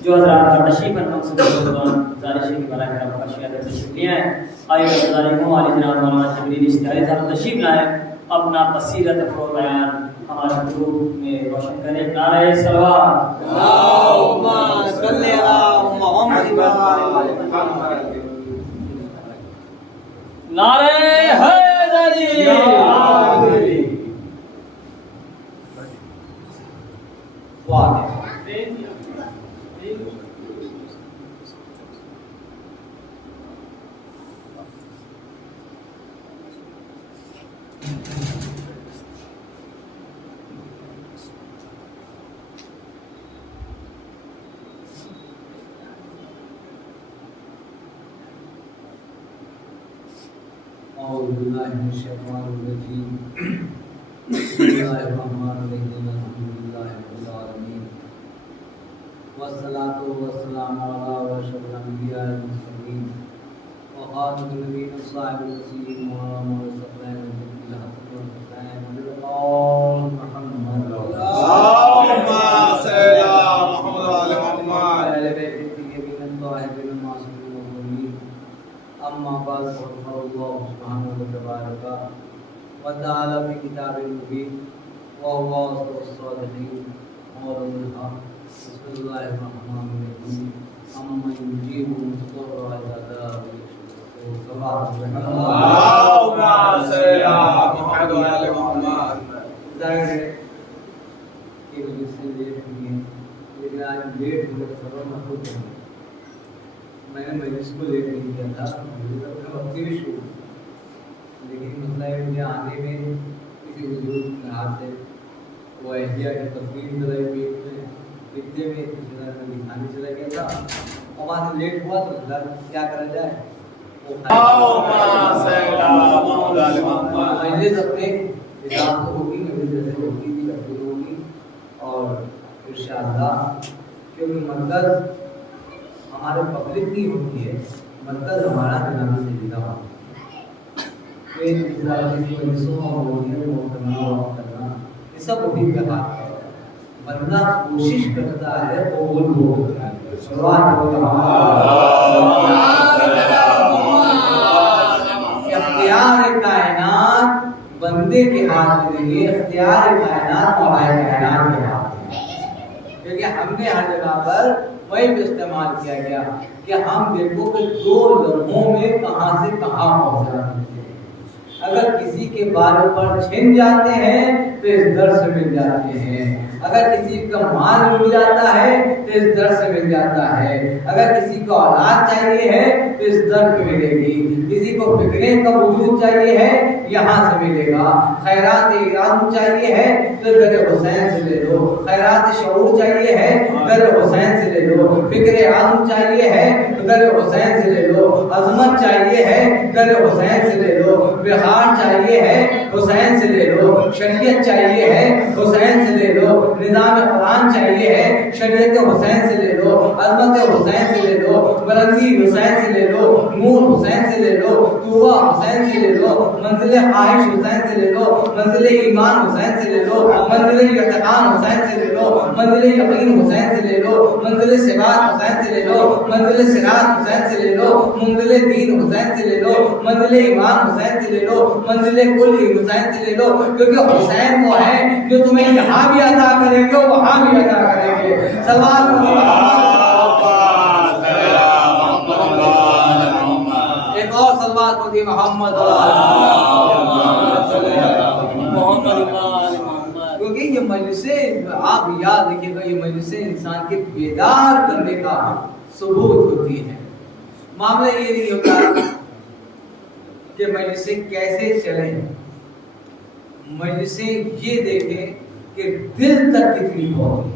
जो हज़रात का तशरीफ़ मकसद ज़ारिशी की बला करम खशियत तशरीफ़ लिए हैं, आइए ज़ालिमों वाली जनाब मौलाना जबरील इश्तियारी साहब तशरीफ़ लाए, अपना बसीरत फ़रोग़ बयान हमारे ग्रुप में रोशन करें। नारे सलवात, अल्लाहुम्मा सल्ली अला मुहम्मद व आलि मुहम्मद। नारे हैदरी, वाह वस्सलातु वस्सलामु अला अशरफिल अंबिया वल मुरसलीन व खातिमुन नबिय्यीन साहिबुल रसूलीन मौलाना मुस्तफ़ा बिल हक़ वल हुसैन मुहम्मद अल्लाहुम्मा सल्ली अला मुहम्मद व आलि मुहम्मद। अहले बैत के बिन ताहिबिन मासूमिन मुमिनीन। अम्मा बाद फअल्लाहु सुब्हानहु व तबारक व तआला फी किताबिल मुबीन व हुवा अस्वादिक़ीन मौलुल हक़। बिस्मिल्लाहिर्रहमानिर्रहीम। अम्मा युजीबु मुस्तफ़ा अदा अल्लाहुम्मा सल्ली अला मुहम्मद व आलि मुहम्मद। जाहिर है कि वजह से लेट हुई है, लेकिन आज लेट होने का सबब मैं खुद हूँ। मैंने मजलिस को लेट नहीं किया था, मुझे तो अपने वक्त भी शुरू, लेकिन मसला है मुझे आने में किसी बुजुर्ग के हाथ से वो एहतिया की तस्वीर कराई हुई इतने में मैं दिखाने चला गया था और वहाँ से लेट हुआ तो क्या करा जाए। मजलिस अपने हिसाब से होगी, मजलिस जैसे होगी भी होगी और इंशाअल्लाह, क्योंकि मरकज़ हमारे पब्लिक की होती है, मरकज़ हमारा जनाब से जुड़ा हुआ है। ये सब उन्हीं के हाथ है। बंदा कोशिश करता है वो इख्तियार कायनात बंदे के हाथ में नहीं है, इख्तियार कायनात मौलाए कायनात के हाथ में, क्योंकि हमने हर जगह पर वही इस्तेमाल किया गया कि हम देखो कि 2 लम्हों में कहां से कहां पहुंच रहे हैं। अगर किसी के बाल पर छिन जाते हैं तो इस दर से मिल जाते हैं, अगर किसी का माल मिल जाता है तो इस दर से मिल जाता है, अगर किसी को औलाद चाहिए है तो इस दर पे मिलेगी, किसी को फिक्रे का वजूद चाहिए है यहाँ से मिलेगा, खैरात इराम चाहिए है तो दर हुसैन से ले लो, खैरात शऊर चाहिए है दर हुसैन से ले लो, फिक्रे आज़म चाहिए है तो दर हुसैन से ले लो, अजमत चाहिए है दर हुसैन से ले लो, बिहार चाहिए है हुसैन से ले लो, शरीयत चाहिए है हुसैन से ले लो, निज़ाम कुरान चाहिए है शरीयत हुसैन से ले लो, अज़मत हुसैन से ले लो, बुलंदी हुसैन से ले लो, नूर हुसैन से ले लो, तूबा हुसैन से ले लो, मंजिल ख्वाहिश हुसैन से ले लो, मंजिल ईमान हुसैन से ले लो, मंजिल यक़ीन हुसैन से ले लो, मंजिल यकीन हुसैन से ले लो, मंजिल सिरात हुसैन से ले लो, मंजिल सिरात हुसैन से ले लो, मंजिल दीन हुसैन से ले लो, मंजिल ईमान हुसैन से ले लो, मंजिल कुल हुसैन से ले लो, क्योंकि हुसैन वो है जो तुम्हें यहाँ भी अता करेंगे वहाँ भी अता करेंगे। सवाल एक और सलवात होती मोहम्मद, क्योंकि ये मजलिसें आप याद रखिएगा, ये मजलिसें इंसान के बेदार करने का सबूत होती है। मामला ये नहीं होता कि मजलिसें कैसे चले, मजलिसें ये देखें कि दिल तक कितनी पहुंची,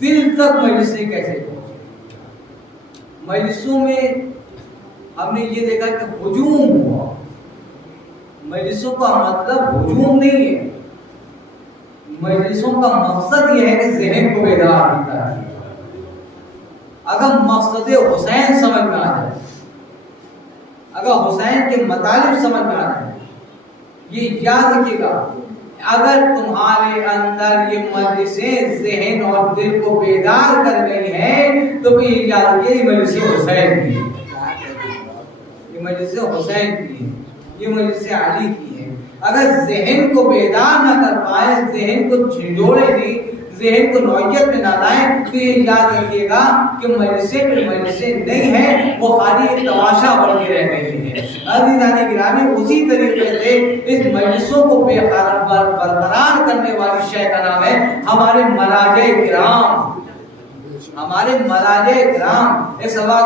दिल तक मजलिसें कैसे पहुंची। मजलिसों में हमने ये देखा कि हुजूम हुआ, मजलिसों का मतलब हुजूम नहीं है, मजलिसों का मकसद यह है कि ज़हन को बेदार करता है। अगर मकसद हुसैन समझ में आ जाए, अगर हुसैन के मतालिब समझ में आ जाए, ये याद रखिएगा, अगर तुम्हारे अंदर ये मजलिसें ज़हन और दिल को बेदार कर रही हैं तो भी याद रखिए ये मजलिसें हुसैन की है, ये मजलिसें हुसैन की है, ये मजलिसें अली की है। अगर ज़हन को बेदार न कर पाए, ज़हन को झिझोड़े नहीं, ज़हन को नौयत में ना लाए, तो ये याद रखिएगा कि मजलिसें नहीं है, वो खाली एक तमाशा बन के रह गई है। अज़ीज़ाने गिरामी, उसी तरीके से इस मजलिसों को बरकरार करने वाली शय का नाम है हमारे मराजे किराम, हमारे मराजे किराम। एक सवाल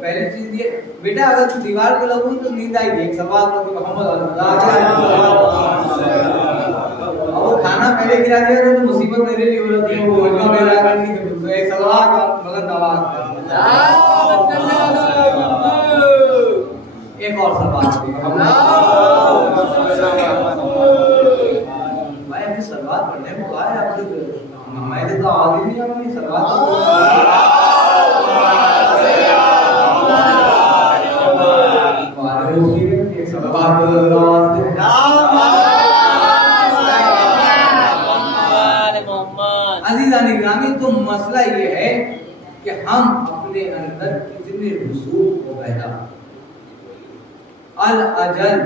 पहले चीज ये बेटा, अगर तू दीवार को लगूगी तो नींद आएगी। एक सवाल तो मोहम्मद वो खाना पहले खिला दिया तो मुसीबत मेरे लिए हो जाती है, वो मेरा करनी तो एक सवाल मगर नवाज। एक और सवाल भाई, अपनी सलवार पढ़ने को आए आपसे, मैंने तो आवाज ही नहीं अपनी सलवार अज़ीज़ाने गिरामी। तो मसला ये है कि हम अपने अंदर कितने रसूख को पैदा, अल अजल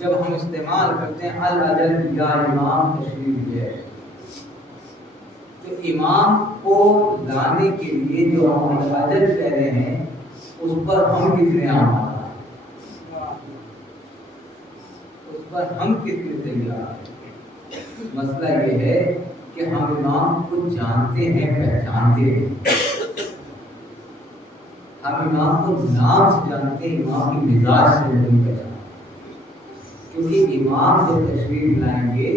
जब हम इस्तेमाल करते हैं, अल अजल या इमाम तशरीफ है, तो इमाम को लाने के लिए जो हम अजल कह रहे हैं उस पर हम कितने आमादा, उस पर हम कितने तैयार। मसला ये है कि हम इमाम को जानते हैं, पहचानते हैं, हम इमाम को नाम से जानते हैं, इमाम की मिजाज से नहीं पहचानते। क्योंकि इमाम जब तशरीफ लाएंगे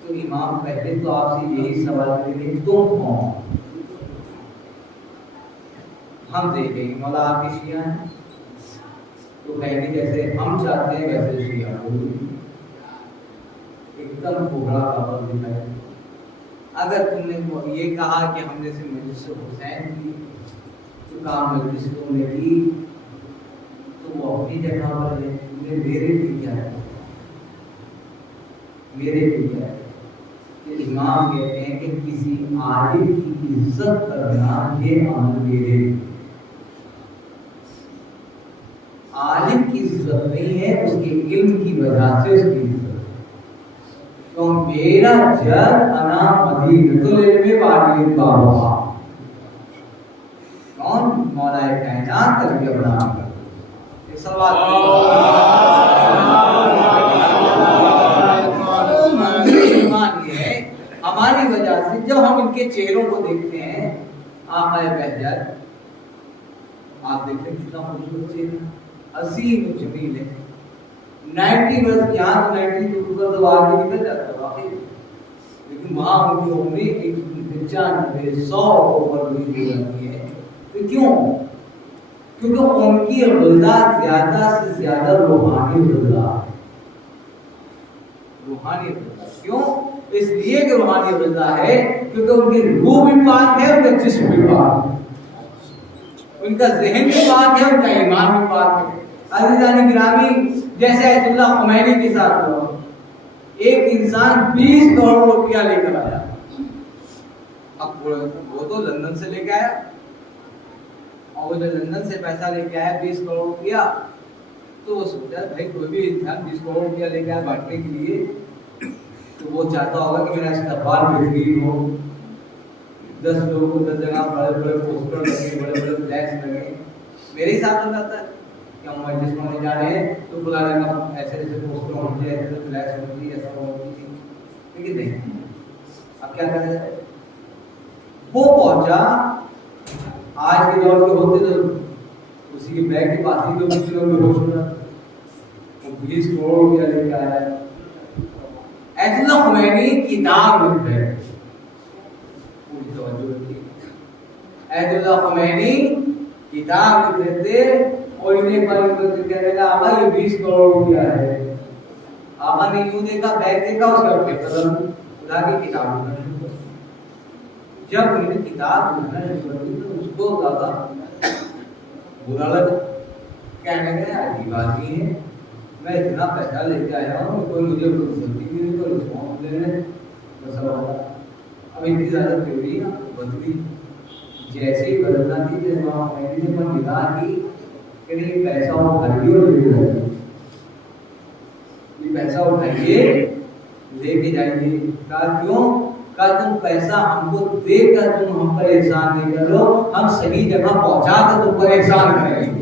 तो इमाम पहले तो आपसे यही सवाल करेंगे, तुम कौन। हम देखेंगे मौला आपकी शिया है, तो कहेंगे जैसे हम चाहते हैं वैसे शिया बोलिए, एकदम कोबरा काबल दिखाए। अगर तुमने ये कहा कि हमने से मजलिस हुसैन की, तो काम मजलिस तुमने की, तो वो अपनी जगह पर है, मेरे लिए क्या है, मेरे लिए क्या है कि इमाम कहते हैं कि किसी आलिम की इज्जत करना ये अमल मेरे लिए। आलिम की इज्जत नहीं है, उसके इल्म की वजह से उसकी इज्जत। तो मेरा जर अना मदीनतुल इल्म वाली बाबा, कौन मौला कायनात करके बना कर। एक सवाल ईमान ये है हमारी वजह से, जब हम इनके चेहरों को देखते हैं, आक़ाए बहजत आप देखते हैं कितना खूबसूरत चेहरा, असीम जमील है। 90 वर्ष यहाँ तो 90 तो आगे निकल जाता है वाकई, लेकिन वहाँ उनकी उम्र 95 100 ऊपर भी हो जाती है। तो क्यों? क्योंकि उनकी रज़ा ज्यादा से ज्यादा रूहानी रज़ा, रूहानी रज़ा। क्यों? इसलिए कि रूहानी रज़ा है क्योंकि उनकी रूह भी पाक है, उनका जिस्म भी पाक है, उनका ज़हन भी पाक है, उनका ईमान भी पाक है। अज़ीज़ाने गिरामी, जैसे आयतुल्लाह खुमैनी के साथ हुआ, एक इंसान 20 करोड़ रुपया लेकर आया। अब वो तो लंदन से लेके आया, और वो जब लंदन से पैसा लेके आया 20 करोड़ रुपया, तो वो सोचा भाई कोई भी इंसान 20 करोड़ रुपया लेके आया बांटने के लिए, तो वो चाहता होगा कि मेरा इस्तकबाल बेहतरीन हो, 10 लोगों को 10 जगह बड़े बड़े पोस्टर लगे, बड़े बड़े फ्लैक्स लगे। मेरे हिसाब से आता है कि हम मजलिस में जा रहे हैं तो बुलाने का ऐसे ऐसे पोस्टर होने चाहिए, ऐसे फ्लैक्स होती है, ऐसा होती है, लेकिन नहीं। अब क्या कर रहे हैं, वो पहुंचा, आज के दौर के होते तो उसी के बैग की बात ही तो कुछ लोग बेहोश हो जाते, वो 20 करोड़ रुपया लेके आया। आयतुल्लाह खुमैनी किताब लिख रहे हैं, पूरी तवज्जो रखिए। आयतुल्लाह खुमैनी किताब लिख रहे थे और इन्हें एक बार तो कहने लगा आका ये 20 करोड़ रुपया है। आका ने यूं देखा, बैग देखा, उसका कलम उठा के किताब उठाने लगा। जब उन्होंने किताब उठाना शुरू कर दी तो उसको ज्यादा बुरा लगा। कहने लगे अजीब आदमी है, मैं इतना पैसा लेके आया हूँ, कोई मुझे जल्दी भी नहीं, कोई रिस्पॉन्स लेने बस अब इतनी ज़्यादा थ्योरी बदली। जैसे ही बदलना थी जैसे वहाँ फैमिली ने मन निकाह की कि नहीं पैसा उठाइए और ले जाइए, ये पैसा उठाइए लेके जाइए। कहा क्यों? कहा तुम पैसा हमको देकर तुम हम पर एहसान नहीं कर लो, हम सही जगह पहुंचा कर तुम पर एहसान करेंगे।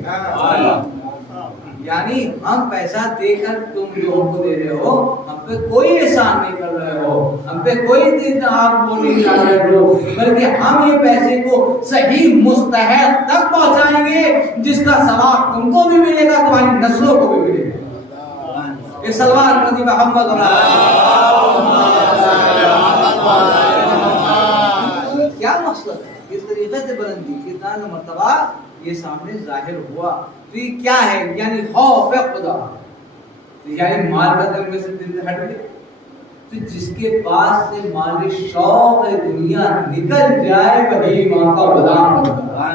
यानी हम पैसा देकर तुम जो हमको दे रहे हो, हम पे कोई एहसान नहीं कर रहे हो, हम पे कोई दिन आप वो नहीं डाल रहे हो, बल्कि हम ये पैसे को सही मुस्तहक तक पहुंचाएंगे जिसका सवाब तुमको भी मिलेगा, तुम्हारी नस्लों को भी मिलेगा। ये सलवार नबी मोहम्मद क्या मकसद है? इस तरीके से बुलंदी कितना मर्तबा ये सामने जाहिर हुआ। तो ये क्या है? यानी खौफ खुदा, तो यानी माल का दिल में से दिल हट गया। तो जिसके पास से माल शौक है दुनिया निकल जाए वही मां का गुलाम बनता है।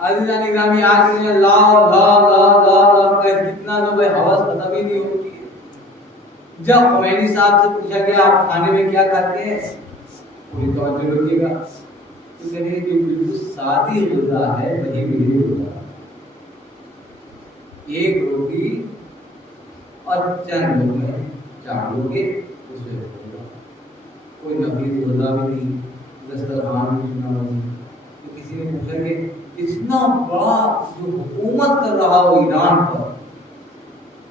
अज़ीज़ान ग्रामी आज दुनिया ला ला ला ला ला कितना लोग हवस खत्म ही नहीं होती है। जब खुमैनी साहब से पूछा गया आप खाने में क्या खाते हैं, पूरी तवज्जो रखिएगा, तो कहने कि बिल्कुल सादी गुज़ा है वही मेरी गुज़ा, एक रोटी और चंद लोग चार लोग उससे कोई नफली गुज़ा भी नहीं, दस्तरखान भी सुना नहीं। तो किसी ने पूछा कि इतना बड़ा जो हुकूमत कर रहा हो ईरान पर,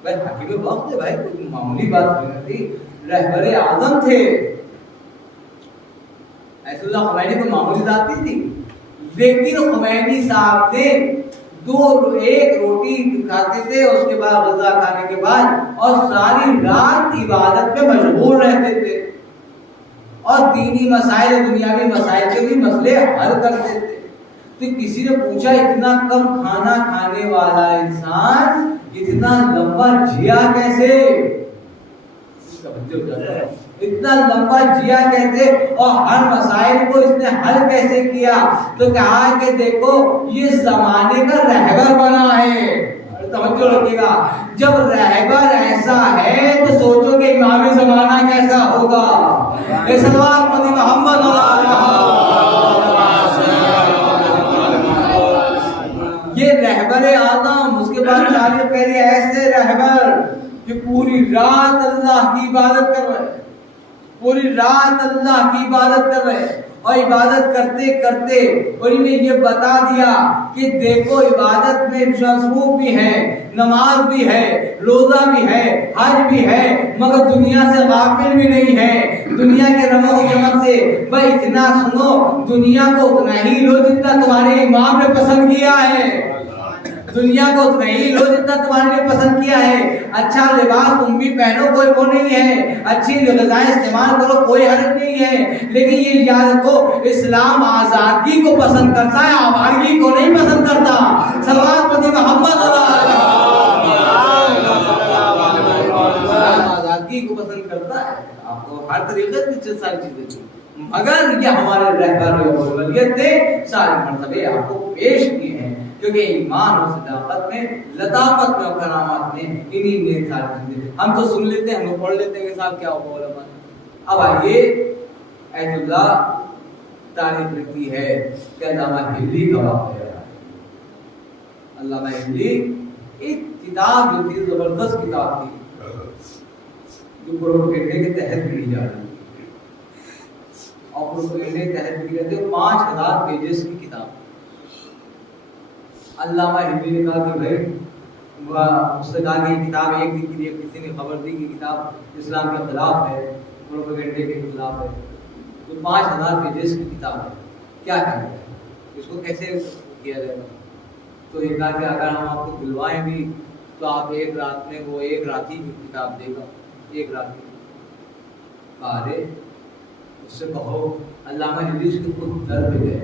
भाई हकीम वक्त है भाई, कोई मामूली बात नहीं थी, रहबरे आज़म थे, ऐसुल्लाह खुमैनी को मामूली बात नहीं थी, लेकिन खुमैनी साहब ने एक रोटी खाते थे, उसके बाद गज़ा खाने के बाद और सारी रात इबादत में मशगूल रहते थे और दीनी मसाइल दुनियावी मसाइल के भी मसले हल करते थे। तो किसी ने पूछा इतना कम खाना खाने वाला इंसान इतना लंबा जिया कैसे? इतना लंबा जिया कैसे और हर मसाइल को इसने हल कैसे किया? तो कहा कि देखो ये जमाने का रहबर बना है। तवज्जो रखिएगा, जब रहबर ऐसा है तो सोचो कि इमाम ज़माना कैसा होगा। सल्लल्लाहु अलैहि मोहम्मद ये रहबर आदम, उसके बाद तारीफ कह रही है ऐसे रहबर कि पूरी रात अल्लाह की इबादत कर रहे, पूरी रात अल्लाह की इबादत कर रहे और इबादत करते करते और इन्हें ये बता दिया कि देखो इबादत में मसरूफ भी है, नमाज भी है, रोजा भी है, हज भी है, मगर दुनिया से गाफिल भी नहीं है। दुनिया के रमो जमक से भाई इतना सुनो, दुनिया को उतना ही लो जितना तुम्हारे इमाम ने पसंद किया है, दुनिया को उतना ही लो जितना तुम्हारे लिए पसंद किया है। अच्छा लिबास तुम भी पहनो, कोई वो नहीं है, अच्छी ग़िज़ाएं इस्तेमाल करो, कोई हर्ज नहीं है, लेकिन ये याद रखो इस्लाम आज़ादी को पसंद करता है, आवारगी को नहीं पसंद करता। सल्लल्लाहु अलैहि मोहम्मद आज़ादी को पसंद करता है, आपको हर तरीके से सारी चीजें, मगर ये हमारे रहबर वलियत ने सारे मर्तबे आपको पेश किए हैं, क्योंकि ईमान और सदाकत में, लताफत में और करामात में इन्हीं ने सारी चीजें। हम तो सुन लेते हैं, हम लोग पढ़ लेते हैं कि साहब क्या हुआ। अब आइए ऐतुल्लाह तारीफ लिखती है कि अल्लामा हिल्ली का वाक़या है। अल्लामा हिल्ली एक किताब जो थी, जबरदस्त किताब थी, जो प्रोपेगेंडे के तहत लिखी जा रही और प्रोपेगेंडे के तहत लिखी जाती है, 5000 पेजेस की किताब। अल्लामा हिल्ली ने कहा कि भाई उससे कहा कि किताब एक दिन के लिए किसी ने खबर दी कि किताब इस्लाम के खिलाफ है, प्रोपेगेंडे के खिलाफ है, तो 5000 पेजेस की किताब है, क्या करें, इसको कैसे किया जाएगा? तो ये कहा कि अगर हम आपको दिलवाएं भी तो आप एक रात में, वो एक रात ही किताब देगा, एक रात ही। अरे उससे कहो, अल्लामा हिल्ली उसके खुद दर्द गए,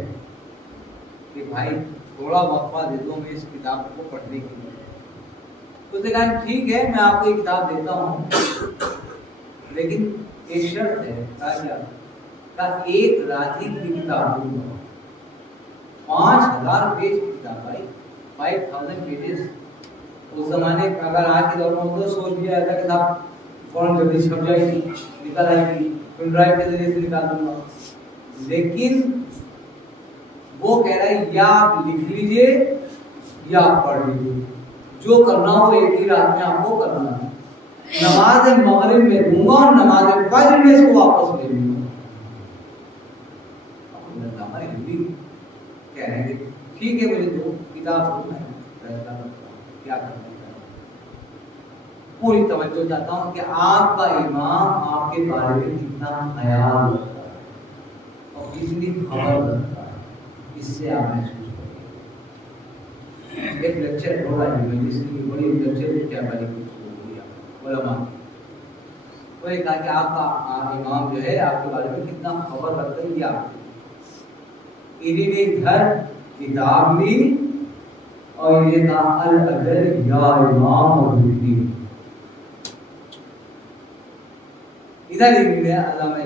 कि भाई थोड़ा वक्फा दे दो मैं इस किताब को पढ़ने के लिए। उसने कहा ठीक है मैं आपको ये किताब देता हूँ, लेकिन एक शर्त है। कहा एक रात ही की किताब दूंगा। 5000 पेज की किताब भाई, 5000 पेजेस। उस जमाने अगर आज के दौर में तो सोच लिया था किताब फौरन जल्दी छप जाएगी, निकल आएगी, पेन ड्राइव के जरिए से निकाल दूंगा। लेकिन वो कह रहा है या आप लिख लीजिए या आप पढ़ लीजिए, जो करना हो एक ही रात में आपको करना है। नमाज मगरिब में दूंगा और नमाज फज्र में इसको वापस ले लूंगा। कह रहे हैं ठीक है मुझे दो किताब मैं फैसला करता हूँ क्या करना है। पूरी तवज्जो चाहता हूँ कि आपका इमाम आपके बारे में कितना ख्याल रखता है और कितनी खबर रखता है, इससे आप महसूस करेंगे। एक लेक्चर थोड़ा जिसकी बड़ी लेक्चर क्या बड़ी उलमा वो कहा कि आपका इमाम जो है आपके बारे में कितना खबर रखता है, ये आप इन्हीं ने घर किताब ली और ये कहा अल अजल या इमाम और इधर ही अल्लाह में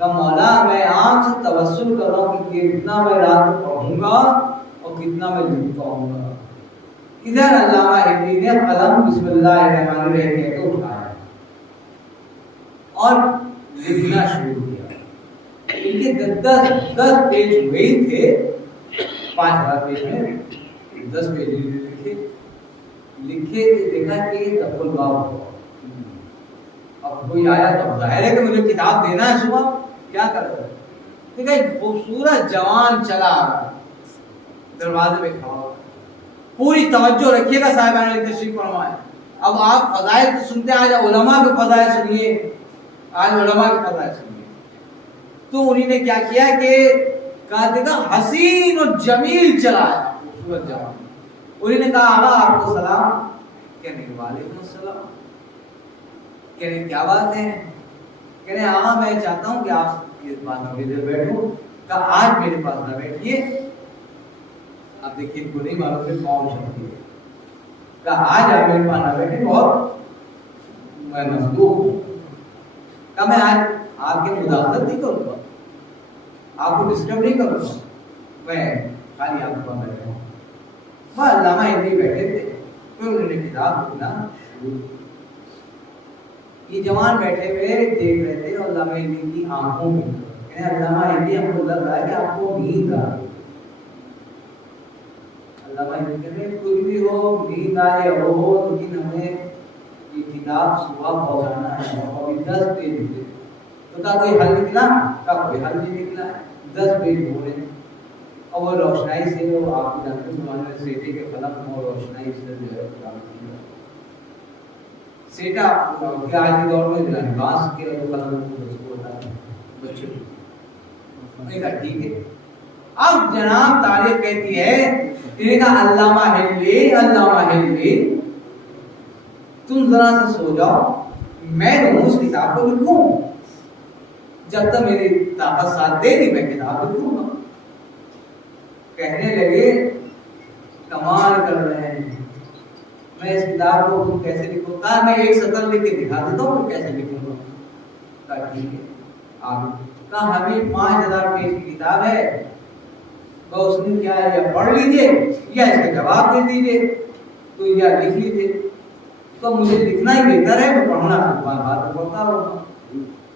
का मौला मैं आपसे तवस्सुल कर रहा हूँ कि कितना मैं रात को पढ़ूंगा और कितना मैं लिख पाऊंगा। इधर अल्लामा हिंदी ने कलम बिस्मिल्लाहिर्रहमानिर्रहीम कहकर उठाया और लिखना शुरू किया। इनके 10 पेज हुए थे, 5000 पेज में 10 पेज लिखे थे। देखा कि दफुल बाब हुआ। अब कोई आया तो जाहिर है कि मुझे किताब देना है, सुबह क्या कर रहे हैं। देखा एक खूबसूरत जवान चला आ रहा, दरवाजे में खड़ा। पूरी तवज्जो रखिएगा साहिबान तशरीफ फरमाए। अब आप फजाइल तो सुनते हैं, आज उलमा के फजाइल सुनिए, आज उलमा के फजाइल सुनिए। तो उन्हीं ने क्या किया कि कहा देखा हसीन और जमील चला है, खूबसूरत जवान। उन्हीं ने कहा आगा आपको सलाम। कहने के वालेकुम सलाम। कहने क्या बात है। कहने आगा मैं चाहता हूँ कि आप इस बात में इधर बैठो। कहा आज मेरे पास ना बैठिए। आप देखिए इनको नहीं मालूम कि कौन शक्ति है। कहा आज आप मेरे पास ना बैठे और मैं मजबूर हूँ। कहा मैं आज आपकी मुदाखलत नहीं करूँगा, आपको डिस्टर्ब नहीं करूँगा, मैं खाली आपके पास बैठा हूँ। वह अल्लामा हिंदी बैठे थे, फिर उन्होंने किताब पढ़ना शुरू की। ये जवान बैठे हुए देख रहे थे और अल्लामा हिंदी की आंखों में अल्लामा हिंदी हमको लग रहा है कि आपको नींद आ रही है। अल्लामा हिंदी कहते हैं कुछ भी हो, नींद आए हो, लेकिन हमें ये किताब सुबह पहुंचाना है और 10 पेज थे। तो क्या कोई हल निकला? क्या कोई हल नहीं निकला। 10 पेज हो रहे और वो रोशनाई से वो आप जानते हैं सेठे के कलम और रोशनाई से जो है सेठा क्या आज के दौर में बांस के कलम होता है बच्चों। ठीक है। अब जनाब तारीफ कहती है अल्लामा हिल्ली तुम जरा सा सो जाओ, मैं उस किताब को लिखूं। जब तक मेरी ताकत साथ देगी मैं किताब लिखूंगा। कहने लगे कमाल कर रहे हैं, मैं इस किताब को तुम कैसे लिखूंगा? मैं एक सतर लिख के दिखा देता हूँ कैसे लिखूंगा। ठीक है। आप कहा हमें 5000 पेज की किताब है, तो उसने क्या है या पढ़ लीजिए या इसका जवाब दे दीजिए, तो या लिख लीजिए। तो मुझे लिखना ही बेहतर है, मैं पढ़ना बार पढ़ता रहूँगा।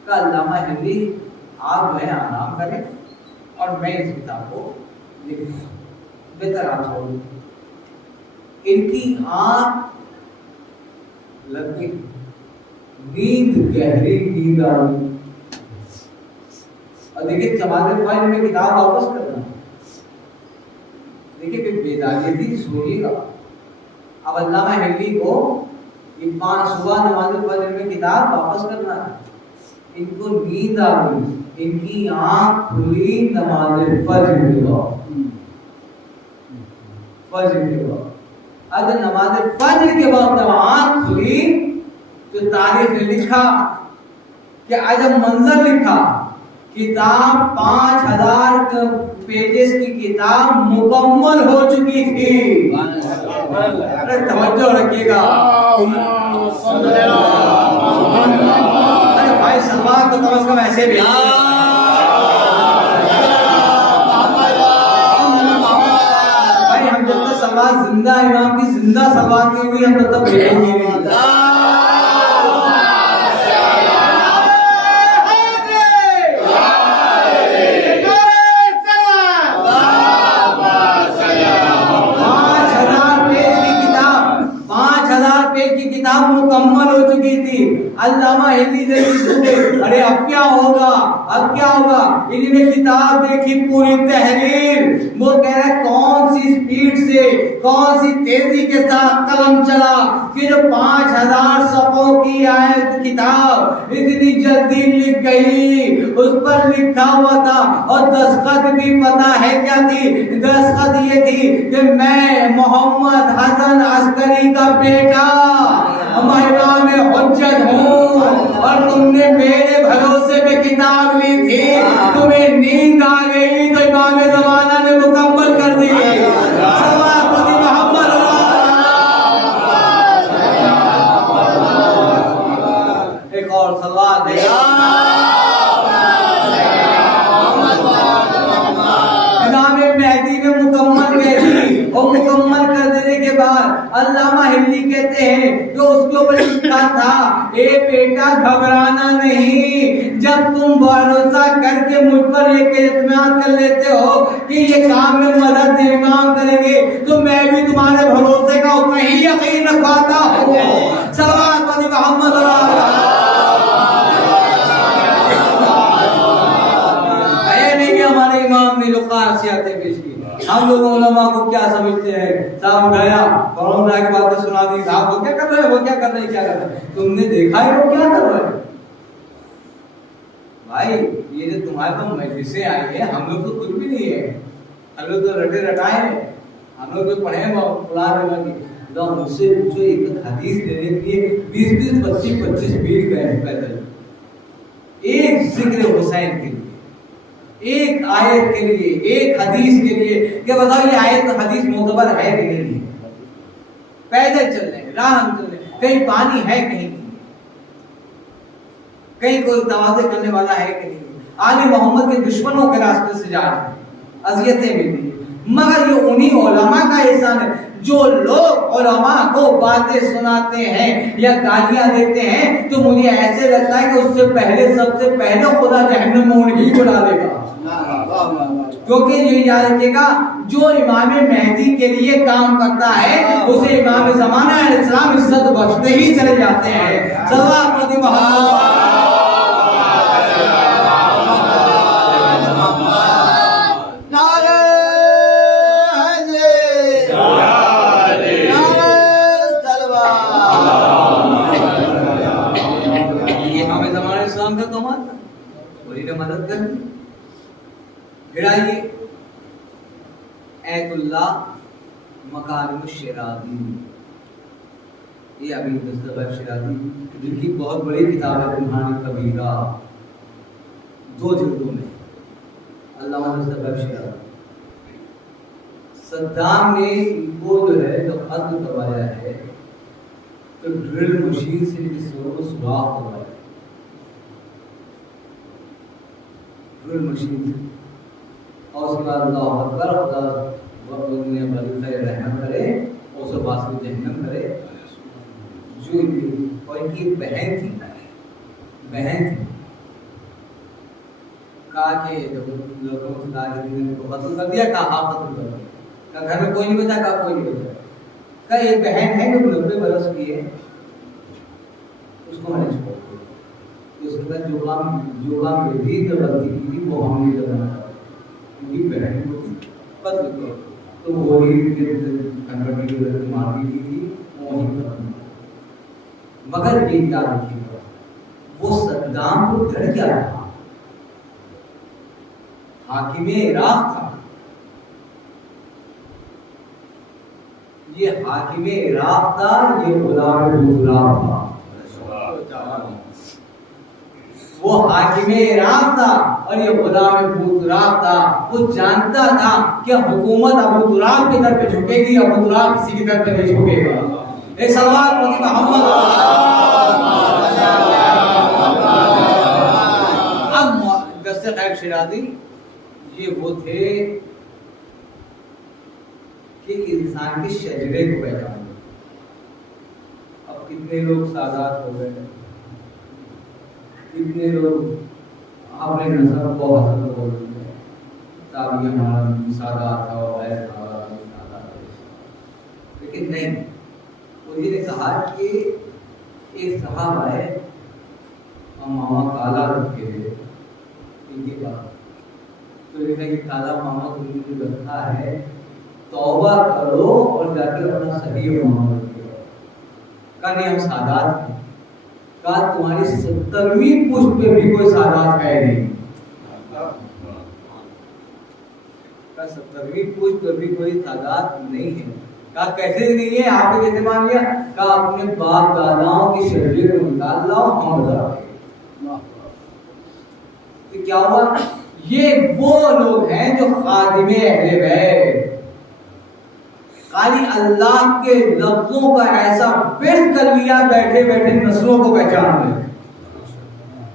का अल्लामा हिंदी आप जो है आराम करें और मैं इस किताब को लिखूंगा, बेहतर आप छोड़िए। इनकी आँख लग गई, नींद गहरी नींद आ गई। और देखिए समाज फाइल में किताब वापस करना, देखिए फिर बेदारी थी, सोइएगा। अब अल्लामा हिंदी को ये 5 सुबह नमाज फजर में किताब वापस करना है। इनको नींद आ गई, इनकी आंख खुली नमाज फजर के वक्त। आज नमाज फजर के वक्त जब आंख खुली तो तारीख ने लिखा कि आज मंजर लिखा किताब 5000 पेजेस की किताब मुकम्मल हो चुकी थी। अरे तवज्जो रखिएगा। अरे भाई सलमान तो कम से कम ऐसे भी भाई, हम जब तक सलमान जिंदा इमाम की जिंदा सलमान की हुई हम तब भेजेंगे नहीं। मुकम्मल हो चुकी थी। अल्लामा हिंदी अरे अब क्या होगा, अब क्या होगा। इन्होंने किताब देखी पूरी तहरीर, वो कह रहे कौन सी स्पीड से, कौन सी तेजी के साथ कलम चला कि जो 5000 सफ़ों की आयत किताब इतनी जल्दी लिख गई। उस पर लिखा हुआ था और दस्तखत भी पता है क्या थी, दस्तखत ये थी कि मैं मोहम्मद हसन अस्करी का बेटा इमाम हुज्जत हूँ और तुमने मेरे भरोसे पे किताब ली थी, तुम्हें नींद आ गई तो इमाम ज़माना ने मुकम्मल कर दी। एक और सवाल इमाम मेहदी ने मुकम्मल कर दी और मुकम्मल कर देने के बाद अल्लामा हिंदी कहते हैं जो उसके ऊपर लिखा था, ए बेटा घबराना नहीं, जब तुम भरोसा करके मुझ पर ये इत्मीनान कर लेते हो कि ये काम में मदद इमाम करेंगे तो मैं भी तुम्हारे भरोसे का उतना ही यकीन रखवाता हूँ। सल्लल्लाहु अलैहि मोहम्मद हमारे इमाम ने जो खासियतें पेश की, हम लोग उलमा को क्या समझते हैं, साहब उठाया फौरन के बातें सुना दी, साहब वो क्या कर रहे हैं, वो क्या कर रहे हैं, क्या कर रहे हैं, तुमने देखा है वो क्या कर रहे हैं। भाई ये जो तुम्हारे पास मजलिसें आई है, हम लोग तो कुछ भी नहीं है, हम लोग तो रटे रटाए हैं, हम लोग तो पढ़े फुलाने लगे तो मुझसे जो एक हदीस लेने के लिए 20-20, 25-25 मील गए पैदल, एक जिक्र हुसैन के लिए, एक आयत के लिए, एक हदीस के लिए, क्या बताओ ये आयत हदीस मोतबर है कि नहीं है। पैदल चल रहे, राह चल रहे, कहीं पानी है कहीं नहीं, कहीं कोई तवाज़े करने वाला है कि नहीं, आले मोहम्मद के दुश्मनों के रास्ते से जा रहे हैं, अज़ियतें मिल रही है। मगर ये उन्हीं उलमा का एहसान है जो लोग उलमा को बातें सुनाते हैं या गालियां देते हैं, तो मुझे ऐसे लगता है कि उससे पहले, सबसे पहले खुदा जहन्नम में उन्हीं को डालेगा। क्योंकि ये याद रखिएगा, जो इमाम मेहदी के लिए काम करता है उसे इमाम ज़माना अलैहिस्सलाम इज्जत बख्शते ही चले जाते हैं। सल्लल्लाहु अलैहि वसल्लम। मदद करनी। फिर आइए ऐतुल्लाह मकारिमुश शिराज़ी, ये अभी मुस्तफ़ा शिराज़ी जिनकी बहुत बड़ी किताब है कुरान कबीरा, 2 जिल्दों में, अल्लामा मुस्तफ़ा शिराज़ी। सद्दाम ने इनको जो है जो खत्म करवाया है तो ड्रिल मशीन से इनके सिरों को सुराख करवाया, मशीन से, और उसके बाद अल्लाह अकबर, खुदा ने बरकत रहम करे और उसे वासिल जहन्नम करे। जो और इनकी बहन थी, कहा कि जब लोगों को कहा कि खत्म कर दिया, कहा खत्म कर दिया, कहा घर में कोई नहीं बचा, कहा कोई नहीं बचा, कहा एक बहन है जो 90 बरस की है, उसको मैंने छोड़ दिया, उसके बाद जो काम मेरी जो गलती की थी वो हमने करना था, क्योंकि बहन को पता तो वही कंट्रोल की वजह से मार दी थी, वो नहीं करना। मगर ये क्या रखिएगा, वो सद्दाम को डर क्या था, हाकिमे इराक था, ये हाकिमे इराक था, ये गुलाम गुलाम था, वो हाकिमे इराक था और ये गुलाम अबू तुराब था। वो जानता था कि हुकूमत अबू तुराब की तरफ झुकेगी, अबू तुराब किसी की तरफ नहीं झुकेगा। एक सवाल मोहम्मद अब दस्ते खैब शिराजी ये वो थे कि इंसान के शजरे को पहचान। अब कितने लोग सादात हो गए, कितने लोग आपने नजर को हसन बोल दिया, ताकि हमारा सादात था और है सादात, लेकिन नहीं। उन्हीं ने कहा कि एक साहब आए और मामा काला रखे थे इनके पास, तो कहते कि काला मामा तुमने जो रखा है तौबा करो और जाके अपना सही मामा रखिए। कहा नहीं हम सादात हैं। कहा तुम्हारी 70वीं पुष्प पे भी कोई सादात है नहीं। कहा 70वीं पुष्प पे भी कोई सादात नहीं है। कहा कैसे नहीं है, आपने कैसे मान लिया? कहा अपने बाप दादाओं की शरीर को निकाल लाओ, हम बता। तो क्या हुआ? ये वो लोग हैं जो खादिमे अहले बैत, खाली अल्लाह के लफ्जों का ऐसा विर्द कर लिया, बैठे बैठे नस्लों को पहचान ले,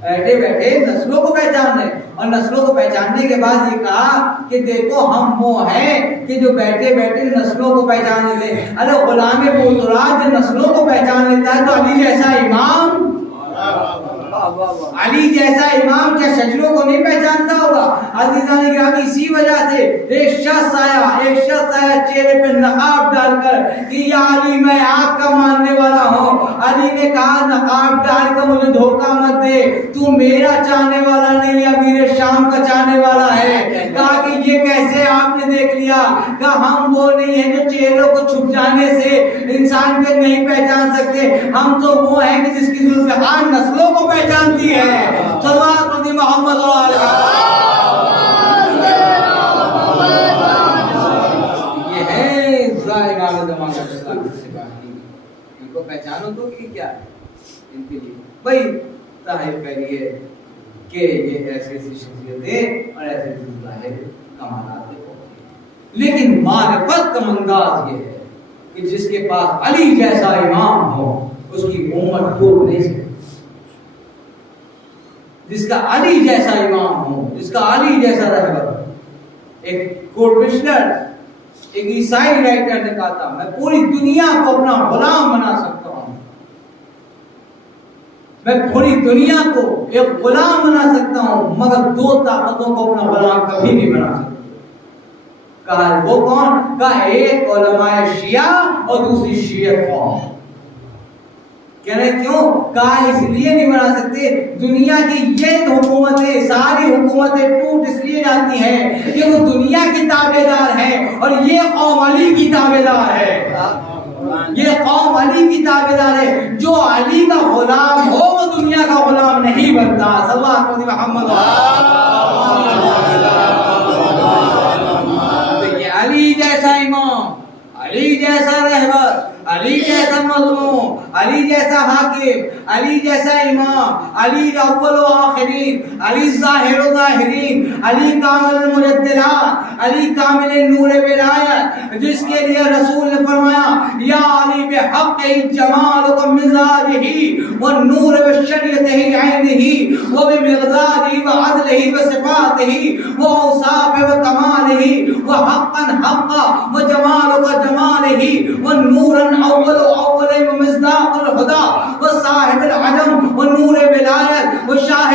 बैठे बैठे नस्लों को पहचान ले। और नस्लों को पहचानने के बाद ये कहा कि देखो हम वो हैं कि जो बैठे बैठे नस्लों को पहचान लेते। अरे गुलाम अबू तुराब जो नस्लों को पहचान लेता है तो अली जैसा इमाम, अली जैसा इमाम क्या शजरों को नहीं पहचानता होगा? अज़ीज़ान गिरामी इसी वजह से एक शख्स आया चेहरे पे नकाब डालकर कि या अली मैं आपका मानने वाला हूँ। अली ने कहा नकाब डालकर मुझे धोखा मत दे, तू मेरा चाहने वाला नहीं, अमीर शाम का चाहने वाला है। कहा कि ये कैसे आपने देख लिया? कहा हम वो नहीं है जो चेहरों को छुप जाने से इंसान को नहीं पहचान सकते, हम तो वो हैं कि जिसकी जुल्फ़ार नस्लों को पहचानती है। सल्लल्लाहु अलैहि मोहम्मद ये है इमाम ज़माना इनको पहचानो तो कि क्या है इनके लिए भाई तारीफ करिए कि ये ऐसी ऐसी शख्सियतें और ऐसे ऐसे कमालात देखो। लेकिन मारिफत का अंदाज ये है कि जिसके पास अली जैसा इमाम हो उसकी उम्र डूब नहीं सकती। जिसका अली जैसा इमाम हो, जिसका अली जैसा रहबर। एक कमिश्नर, एक ईसाई राइटर ने कहा था मैं पूरी दुनिया को अपना गुलाम बना सकता हूं, मैं पूरी दुनिया को एक गुलाम बना सकता हूं, मगर दो ताकतों को अपना गुलाम कभी नहीं बना सकता। कहा वो कौन? कहा एक उलमाए शिया और दूसरी शियत कौम। कह रहे क्यों? कहा इसलिए नहीं बना सकते, दुनिया की ये हुकूमतें, सारी हुकूमतें टूट इसलिए जाती हैं कि वो दुनिया की ताबेदार है और ये कौम अली की ताबेदार है। ये कौम अली की ताबेदार है। जो अली का गुलाम हो वो दुनिया का गुलाम नहीं बनता। सल्लल्लाहु अलैहि मोहम्मद। अली जैसा इमाम, अली जैसा रहबर, अली जैसा मज़लूम, अली जैसा हाकिम, अली जैसा इमाम, अली अव्वल व आखिरीन, अली ज़ाहिर व ज़ाहिरीन, अली कामिल मुजद्दिलात, अली कामिल नूर विलायत, जिसके लिए रसूल ने फरमाया या अली बिहक़्क़ि जमाल व मिज़ाजिही व नूर व शरीयतिही ऐनिही व बिमिग़दादिही व अदलिही व सिफ़ातिही व औसाफ़ि व कमालिही व हक़्क़न हक़्क़ा व जमाल व जमालिही व नूरन अव्वल व मिज़दाक़ुल हुदा व साहिबुल अजम व नूर विलायत व शाह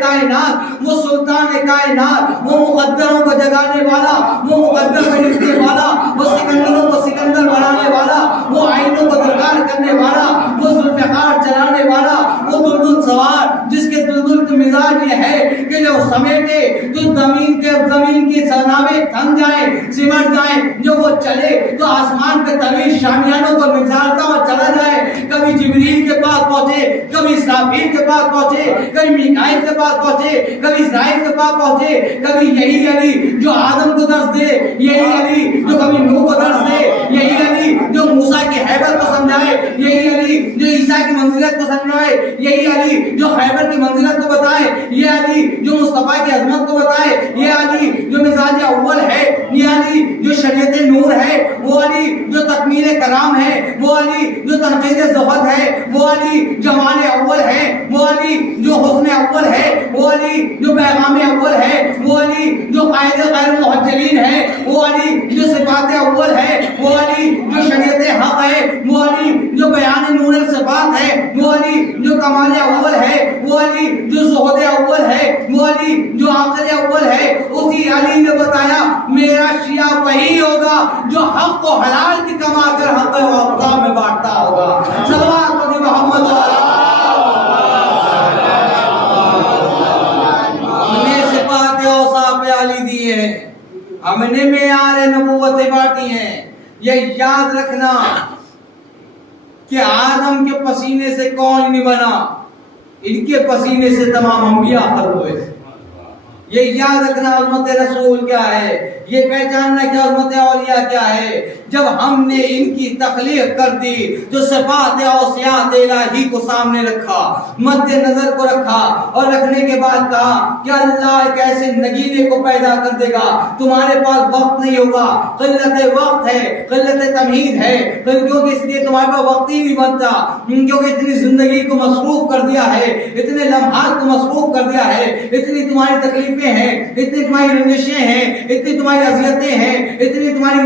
कायनात वो सुल्तान कायनात, वो मुक़द्दरों को जगाने वाला, वो मुक़द्दर को लिखने वाला, वो सिकंदरों को सिकंदर बनाने वाला, वो आइनों को दरकार करने वाला, वो ज़ुल्फ़िकार चलाने वाला, वो दुलदुल सवार जिसके दुलदुल के मिजाज ये है कि जो समेटे तो जमीन की सनावे थम जाए, सिमट जाए, जो वो चले तो आसमान के तवील शामियानों को निकालता और चला जाए। कभी जिब्रील के पास पहुंचे, कभी इस्राफील के पास पहुंचे, कभी मीकाईल के पास पहुंचे, कभी इस्राईल के पास पहुंचे। कभी यही अली जो आदम को दर्श दे, यही अली जो कभी नूह को दर्श दे, यही अली जो मूसा की हैबत को समझाए, यही अली जो ईसा की मंजिलत को समझाए, यही अली जो खैबर की मंजिलत को बताए, ये अली जो मुस्तफा की अजमत को बताए, ये अली जो मिजाज अव्वल है, ये अली जो शरीयत नूर है, वो अली जो तकमील कलाम है, वो अली जो तनकीद ज़ुहद है, वो अली जमाल अव्वल है, वो अली जो हुस्न अव्वल है, वो अली जो पैगाम अव्वल है, वो अली जो कायदे गैर मुहज्जलीन है, वो अली जो सिफात अव्वल है, वो अली जो शरीयत हक है, वो अली जो बयान नूर सिफात है, वो अली जो कमाल अव्वल है, वो अली जो ज़ुहद अव्वल है, वो अली जो आखिर अव्वल है। उसी अली ने बताया मेरा शिया वही होगा जो हक को हलाल की कमा कर हक वक्ता में बांटता होगा। सल्लल्लाहु अलैहि मोहम्मद हमने सिफात औसाफ अली दी है, हमने मेयार नबूवत बांटी है। ये याद रखना कि आदम के पसीने से कौन नहीं बना, इनके पसीने से तमाम अंबिया खल्क हुए। ये याद रखना अज़मत रसूल क्या है, ये पहचानना कि अज़मत औलिया क्या है। जब हमने इनकी तख्लीक कर दी तो सिफात औसियात इलाही को सामने रखा, मद्दे नजर को रखा और रखने के बाद कहा कि अल्लाह एक ऐसे नगीने को पैदा कर देगा, तुम्हारे पास वक्त नहीं होगा, क़िल्लत वक्त है, क़िल्लत तमहीद है, क्योंकि इसलिए तुम्हारे पास वक्त ही नहीं बनता, क्योंकि इतनी जिंदगी को मसरूफ कर दिया है, इतने लम्हात को मसरूफ कर दिया है, इतनी तुम्हारी तकलीफें हैं, इतनी तुम्हारी रंजिशें हैं, इतनी तुम्हारी अज़ियतें हैं, इतनी तुम्हारी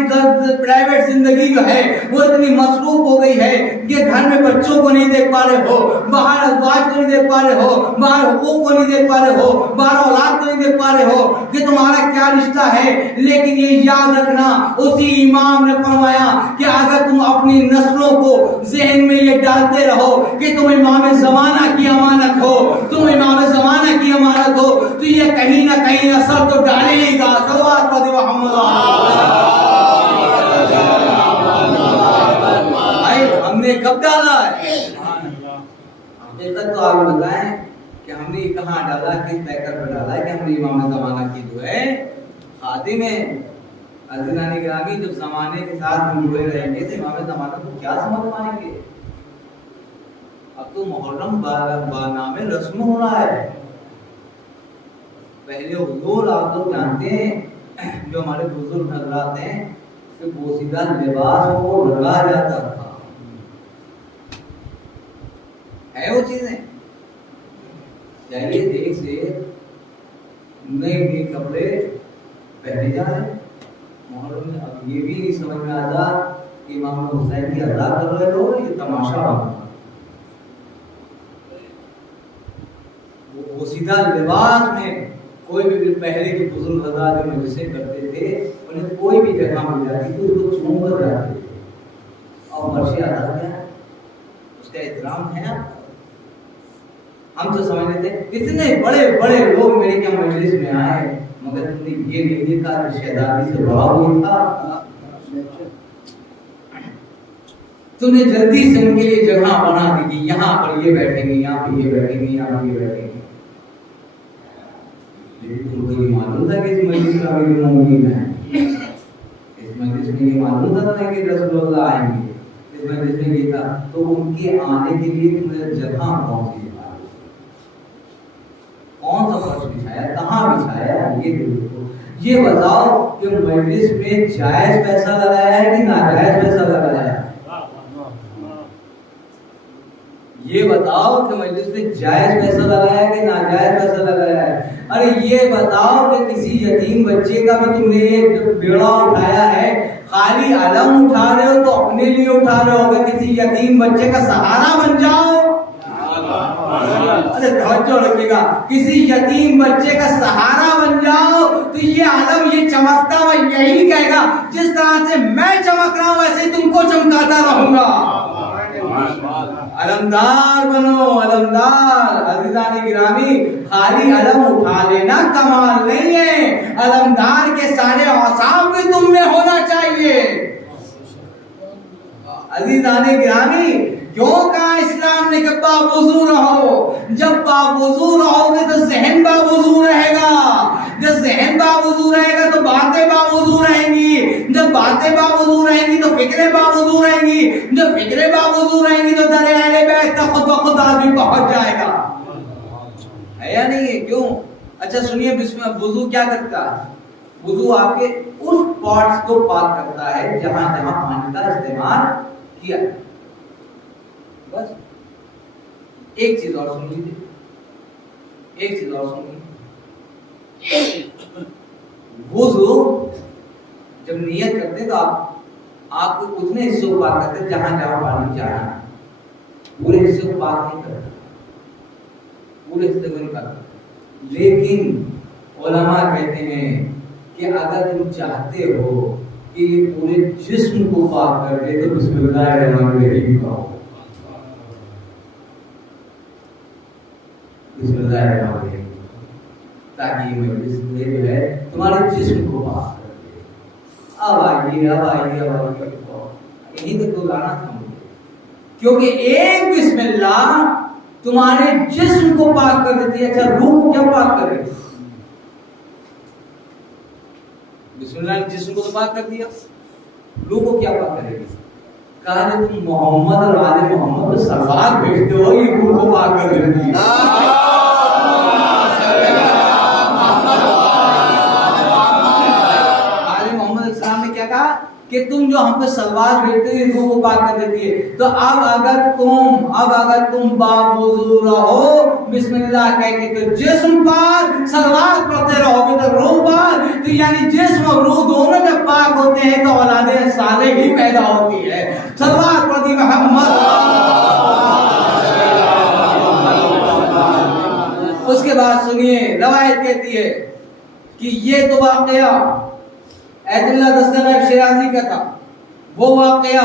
प्राइवेट जिंदगी जो है वो इतनी मसरूफ हो गई है कि घर में बच्चों को नहीं देख पा रहे हो, बाहर अज़वाज को नहीं देख पा रहे हो, बाहर हुकूक को नहीं देख पा रहे हो, बाहर औलाद को नहीं देख पा रहे हो कि तुम्हारा क्या रिश्ता है। लेकिन ये याद रखना उसी इमाम ने फरमाया कि अगर तुम अपनी नस्लों को ज़हन में ये डालते रहो कि तुम इमाम ज़माना की अमानत हो, तुम इमाम ज़माना की अमानत हो, तो ये कहीं ना कहीं असर तो डालेगा। हमने कब डाला है? हकीकत तो आप बताएं कि हमने कहाँ डाला, किस पैकर पर डाला है कि हमने इमाम ज़माना की जो है खादिम है। अज़ीज़ान गिरामी जब ज़माने के साथ हम जुड़े रहेंगे तो इमाम ज़माना को क्या समझ पाएंगे। अब तो मुहर्रम नामे रस्म हो रहा है। पहले हुजूर आप लोग जानते हैं जो हमारे बुजुर्ग हजरात हैं कि बोसीदा लिबास को लगा जाता था, है वो चीजें चाहिए देख से नए नए कपड़े पहने जा रहे हैं मुहर्रम में। अब ये भी नहीं समझ में आता कि इमाम हुसैन की अदा कर रहे हो, ये तमाशा बना। वो सीधा लिबास में कोई भी पहले के बुजुर्ग हज़रात जो मजलिसें करते थे उन्हें कोई भी जगह मिल जाती थी उसको छू कर जाते थे। और फर्श अदा क्या है, उसका एहतराम है ना। हम तो समझ लेते इतने बड़े बड़े लोग मेरे क्या मजलिस में आए, मगर तुमने ये नहीं देखा रिश्तेदारी से बड़ा हुआ था, तुमने जल्दी से उनके लिए जगह बना दी कि यहाँ पर ये बैठेंगे, यहाँ पर ये बैठेंगे, यहाँ पर ये बैठेंगे। तुमको ये मालूम था कि इस मजलिस में अमीर मोमिनीन है, इस मजलिस में ये मालूम था कि रसूलुल्लाह आएंगे, इस मजलिस में ये था, तो उनके आने के लिए तुमने जगह कौन सी निकाली, कौन सा फर्श बिछाया, कहाँ बिछाया, ये देखो। ये बताओ कि मजलिस में जायज पैसा लगाया है कि नाजायज पैसा लगाया है। ये बताओ कि मजलिस में जायज पैसा लगाया है कि नाजायज पैसा लगाया है। अरे ये बताओ कि किसी यतीम बच्चे का भी तुमने ये बेड़ा उठाया है, खाली अलम उठा रहे हो तो अपने लिए उठा रहे हो, किसी यतीम बच्चे का सहारा बन जाओ। अरे तवज्जो रखिएगा, किसी यतीम बच्चे का सहारा बन जाओ तो ये आलम ये चमकता हुआ यही कहेगा जिस तरह से मैं चमक रहा हूं वैसे तुमको चमकाता रहूंगा। अलमदार बनो, अलमदार। अज़ीज़ान गिरामी खाली अलम उठा लेना कमाल नहीं है, अलमदार के सारे औसाफ भी तुम में होना चाहिए। अज़ीज़ान गिरामी क्यों कहा इस्लाम ने कि बावुज़ू रहो, जब बावुज़ू रहोगे तो ज़हन बावुज़ू रहेगा, जब ज़हन बावुज़ू रहेगा तो बातें बावुज़ू रहेंगी, जब बातें बावजूद रहेंगी तो फिक्रें बावजूद रहेंगी, जब फिक्रें बावजूद रहेंगी तो दर अहले बैत तक खुद ब खुद आदमी पहुंच जाएगा, है या नहीं है? क्यों? अच्छा सुनिए, वुजू क्या करता है? वुजू आपके उस पार्ट्स को पाक करता है जहां जहां पानी का इस्तेमाल किया। बस एक चीज और सुन लीजिए, एक चीज और सुन लीजिए। वुजू जब नियत करते हैं तो आप उतने हिस्से को पाक करते हैं जहां जहां पानी जाना है, पूरे हिस्से को पाक नहीं करते, पूरे हिस्से को नहीं पाक करते। लेकिन उलमा कहते हैं कि अगर तुम चाहते हो कि ये पूरे जिस्म को पाक कर दे तो बिस्मिल्लाहिर्रहमानिर्रहीम कहो, बिस्मिल्लाहिर्रहमानिर्रहीम, ताकि ये मजलिस जो है तुम्हारे जिस्म को पाक कर दे। अब आइए यही तो लाना था मुझे, क्योंकि एक बिस्मिल्लाह तुम्हारे जिस्म को पाक कर देती है। अच्छा रूह को क्या पाक कर देती है? बिस्मिल्लाह ने जिस्म को तो पाक कर दिया, रूह को क्या पाक करेगी? कहा जब तुम मोहम्मद और आले मोहम्मद को सलवार भेजते हो, ये रूह को पाक कर देती है। कि तुम जो हम पे सलवार भेजते हो रूह को पाक कर देती है। तो अब अगर तुम बावुज़ू रहो बिस्मिल्लाह कह के तो जिस्म पाक, सलवार पढ़ते रहोगे तो रूह पाक, तो यानी जिस्म और रूह दोनों जब पाक होते हैं तो औलादे सालेह ही पैदा होती है। सलवार पढ़ती मोहम्मद। उसके बाद सुनिए, रवायत कहती है कि ये तो वाक़या ऐतुल्लाह दस्तगीर शिराज़ी का था, वो वाक़या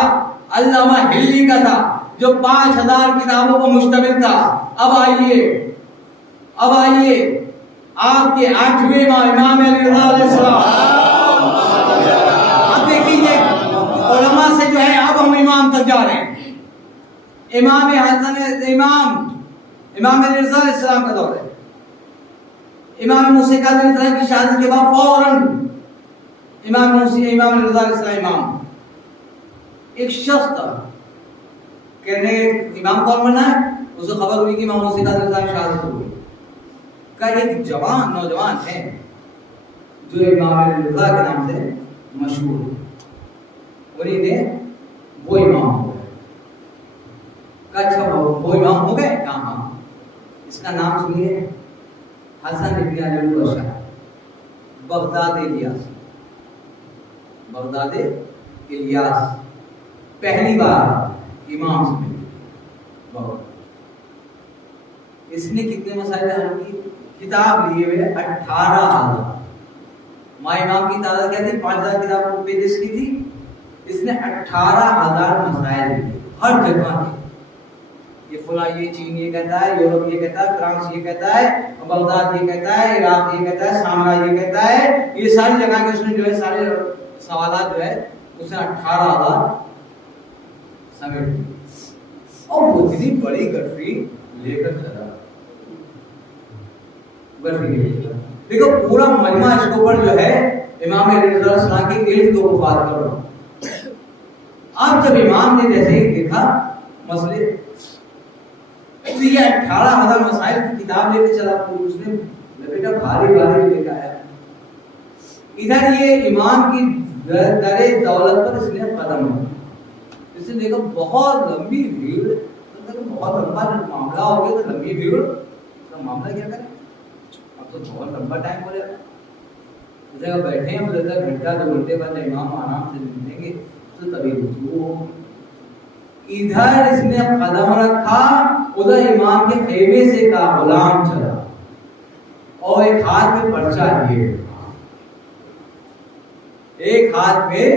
अल्लामा हिल्ली का था जो 5000 किताबों पर मुश्तमिल था। अब आइए आपके 8वें इमाम अली रिज़ा अलैहिस्सलाम। अब देखिए उलमा से जो है अब हम इमाम तक जा रहे हैं। इमाम अली रिज़ा अलैहिस्सलाम का दौर है। इमाम मूसा काज़िम की शादी के बाद फौरन इमाम रिज़ा इमाम एक शख्स था, कहने इमाम कौन बना है, उसे खबर हुई कि इमाम मूसा काज़िम की शहादत हो गई। का एक जवान नौजवान है जो इमाम रिज़ा के नाम से मशहूर है, उन्हीं ने वो इमाम हो गए। का अच्छा वो इमाम हो गए कहाँ? इसका नाम सुनिए, हसन इब्न अली अल-बशर, बगदाद इलियास पहली बार इमाम से मिले। इसने कितने मसाइल हल की? किताब लिए हुए 18,000। माँ इमाम की तादाद क्या थी? 5,000 किताबों को पेश की थी। इसने 18,000 मसाइल लिए, हर जगह के। ये फला ये चीन ये कहता है, यूरोप ये कहता है, फ्रांस ये कहता है, बगदाद ये कहता है, इराक ये कहता है, शाम ये कहता है, ये सारी जगह के उसने जो है सारे सवालात जो है उसने 18,000 समेट दिए। और वो इतनी बड़ी गठरी लेकर चला, देखो पूरा मजमा इसके ऊपर जो है इमाम रिज़ा की इल्म को बात कर रहा हूं। अब जब इमाम ने जैसे ही देखा मसले, तो ये 18,000 मसाइल की किताब लेके चला, पूरी उसने बेटा भारी लेकर आया। इधर ये इमाम की दरे दौलत पर इसने कदम रखा। इसने देखा बहुत लंबी भीड़, तो बहुत लंबा मामला हो गया, तो लंबी भीड़ तो मामला क्या करें, अब तो बहुत लंबा टाइम हो जाएगा। जगह बैठे हैं, मतलब घंटा 2 घंटे बाद इमाम आराम से मिलेंगे तो तभी वुज़ू हो। इधर इसने कदम रखा, उधर इमाम के खेमे से का गुलाम चला और एक हाथ में पर्चा लिए, एक हाथ में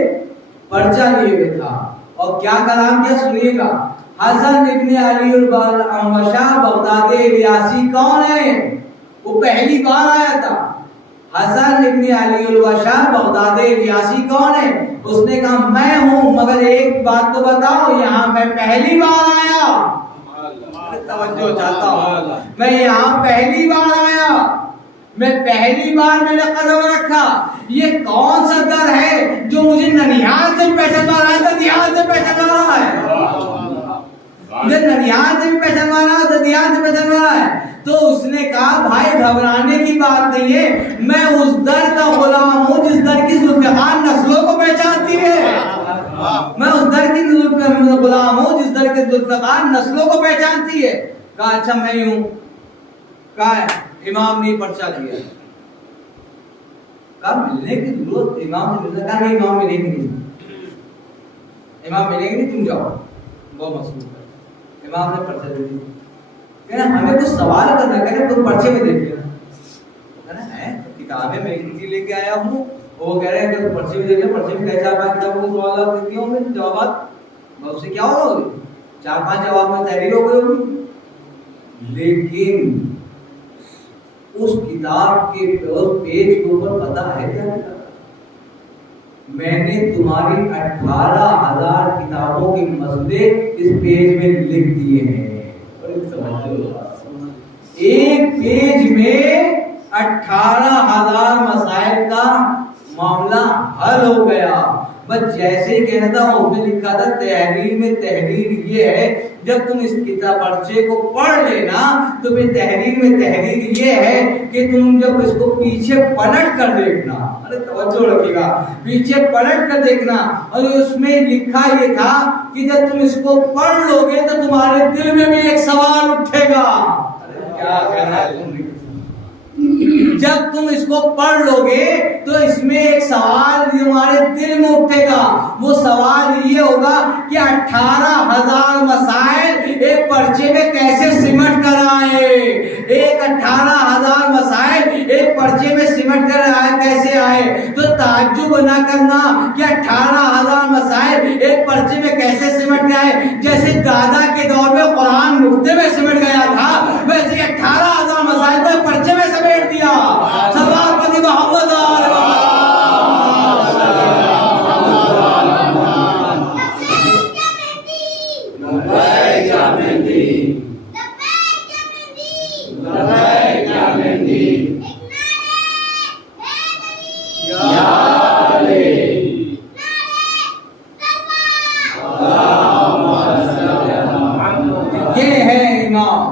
पर्चा लिए हुए था। और क्या कलाम किया सुनिएगा। हसन इब्न अली अल-बशर बगदादी इलियासी कौन है? वो पहली बार आया था। हसन इब्न अली अल-बशर बगदादी इलियासी कौन है? उसने कहा मैं हूं, मगर एक बात तो बताओ, यहाँ मैं पहली बार आया। तवज्जो चाहता हूं, मैं यहाँ पहली बार आया। मैं पहली बार मैंने कदम रखा, ये कौन सा दर है जो मुझे ननिहाल से पहचान रहा है, ददियाल से पहचान रहा है, मुझे ननिहाल से भी पहचान रहा है, ददियाल से पहचान रहा है। तो उसने कहा भाई घबराने की बात नहीं है, मैं उस दर का गुलाम हूँ जिस दर की जुल्फ़िकार नस्लों को पहचानती है। मैं उस दर की गुलाम हूँ जिस दर के जुल्फ़िकार नस्लों को पहचानती है। कहा अच्छा मैं ही हूँ। कहा इमाम ने पर्चा दिया। कहा मिलने की जरूरत, इमाम से मिलने, कहा नहीं इमाम मिलेंगे नहीं, इमाम मिलेंगे नहीं, तुम जाओ, बहुत मसरूफ है। इमाम ने पर्चा दे दिया। कहना हमें कुछ सवाल करना, कहना तुम पर्चे में देख लेना। कहना है किताबें मैं इसी लेके आया हूँ, वो कह रहे हैं कि पर्चे में देख ले, पर्चे में कैसा पांच किताबों के सवाल देती हूँ मैं, जवाब उससे क्या होगा, 4-5 जवाब में तहरीर हो गई होगी। लेकिन उस किताब के उस पेज के ऊपर पता है क्या लिखा? मैंने तुम्हारी 18,000 किताबों के मसले इस पेज में लिख दिए हैं। एक पेज में 18,000 मसाइल का मामला हल हो गया। बस जैसे ही कहना था उसमें लिखा था तहरीर में, तहरीर ये है जब तुम इस किताब पर्चे को पढ़ लेना तो फिर तहरीर में तहरीर ये है कि तुम जब इसको पीछे पलट कर देखना, अरे तवज्जो रखिएगा, पीछे पलट कर देखना, और उसमें लिखा ये था कि जब तुम इसको पढ़ लोगे तो तुम्हारे दिल में भी एक सवाल उठेगा। अरे क्या कहना है तुमने, जब तुम इसको पढ़ लोगे तो इसमें एक सवाल तुम्हारे दिल में उठेगा। वो सवाल ये होगा कि 18,000 मसाइल एक पर्चे में कैसे सिमट कर आए, एक 18,000 मसाइल एक पर्चे में सिमट कर आए, कैसे आए। तो ताज्जुब ना करना कि 18,000 मसाइल एक पर्चे में कैसे सिमट गए। जैसे दादा के दौर में कुरान नुक्ते में सिमट गया था, वैसे 18,000 मसाइल को पर्चे में समेट दिया। सल्लल्लाहु मोहम्मद ये है इमाम,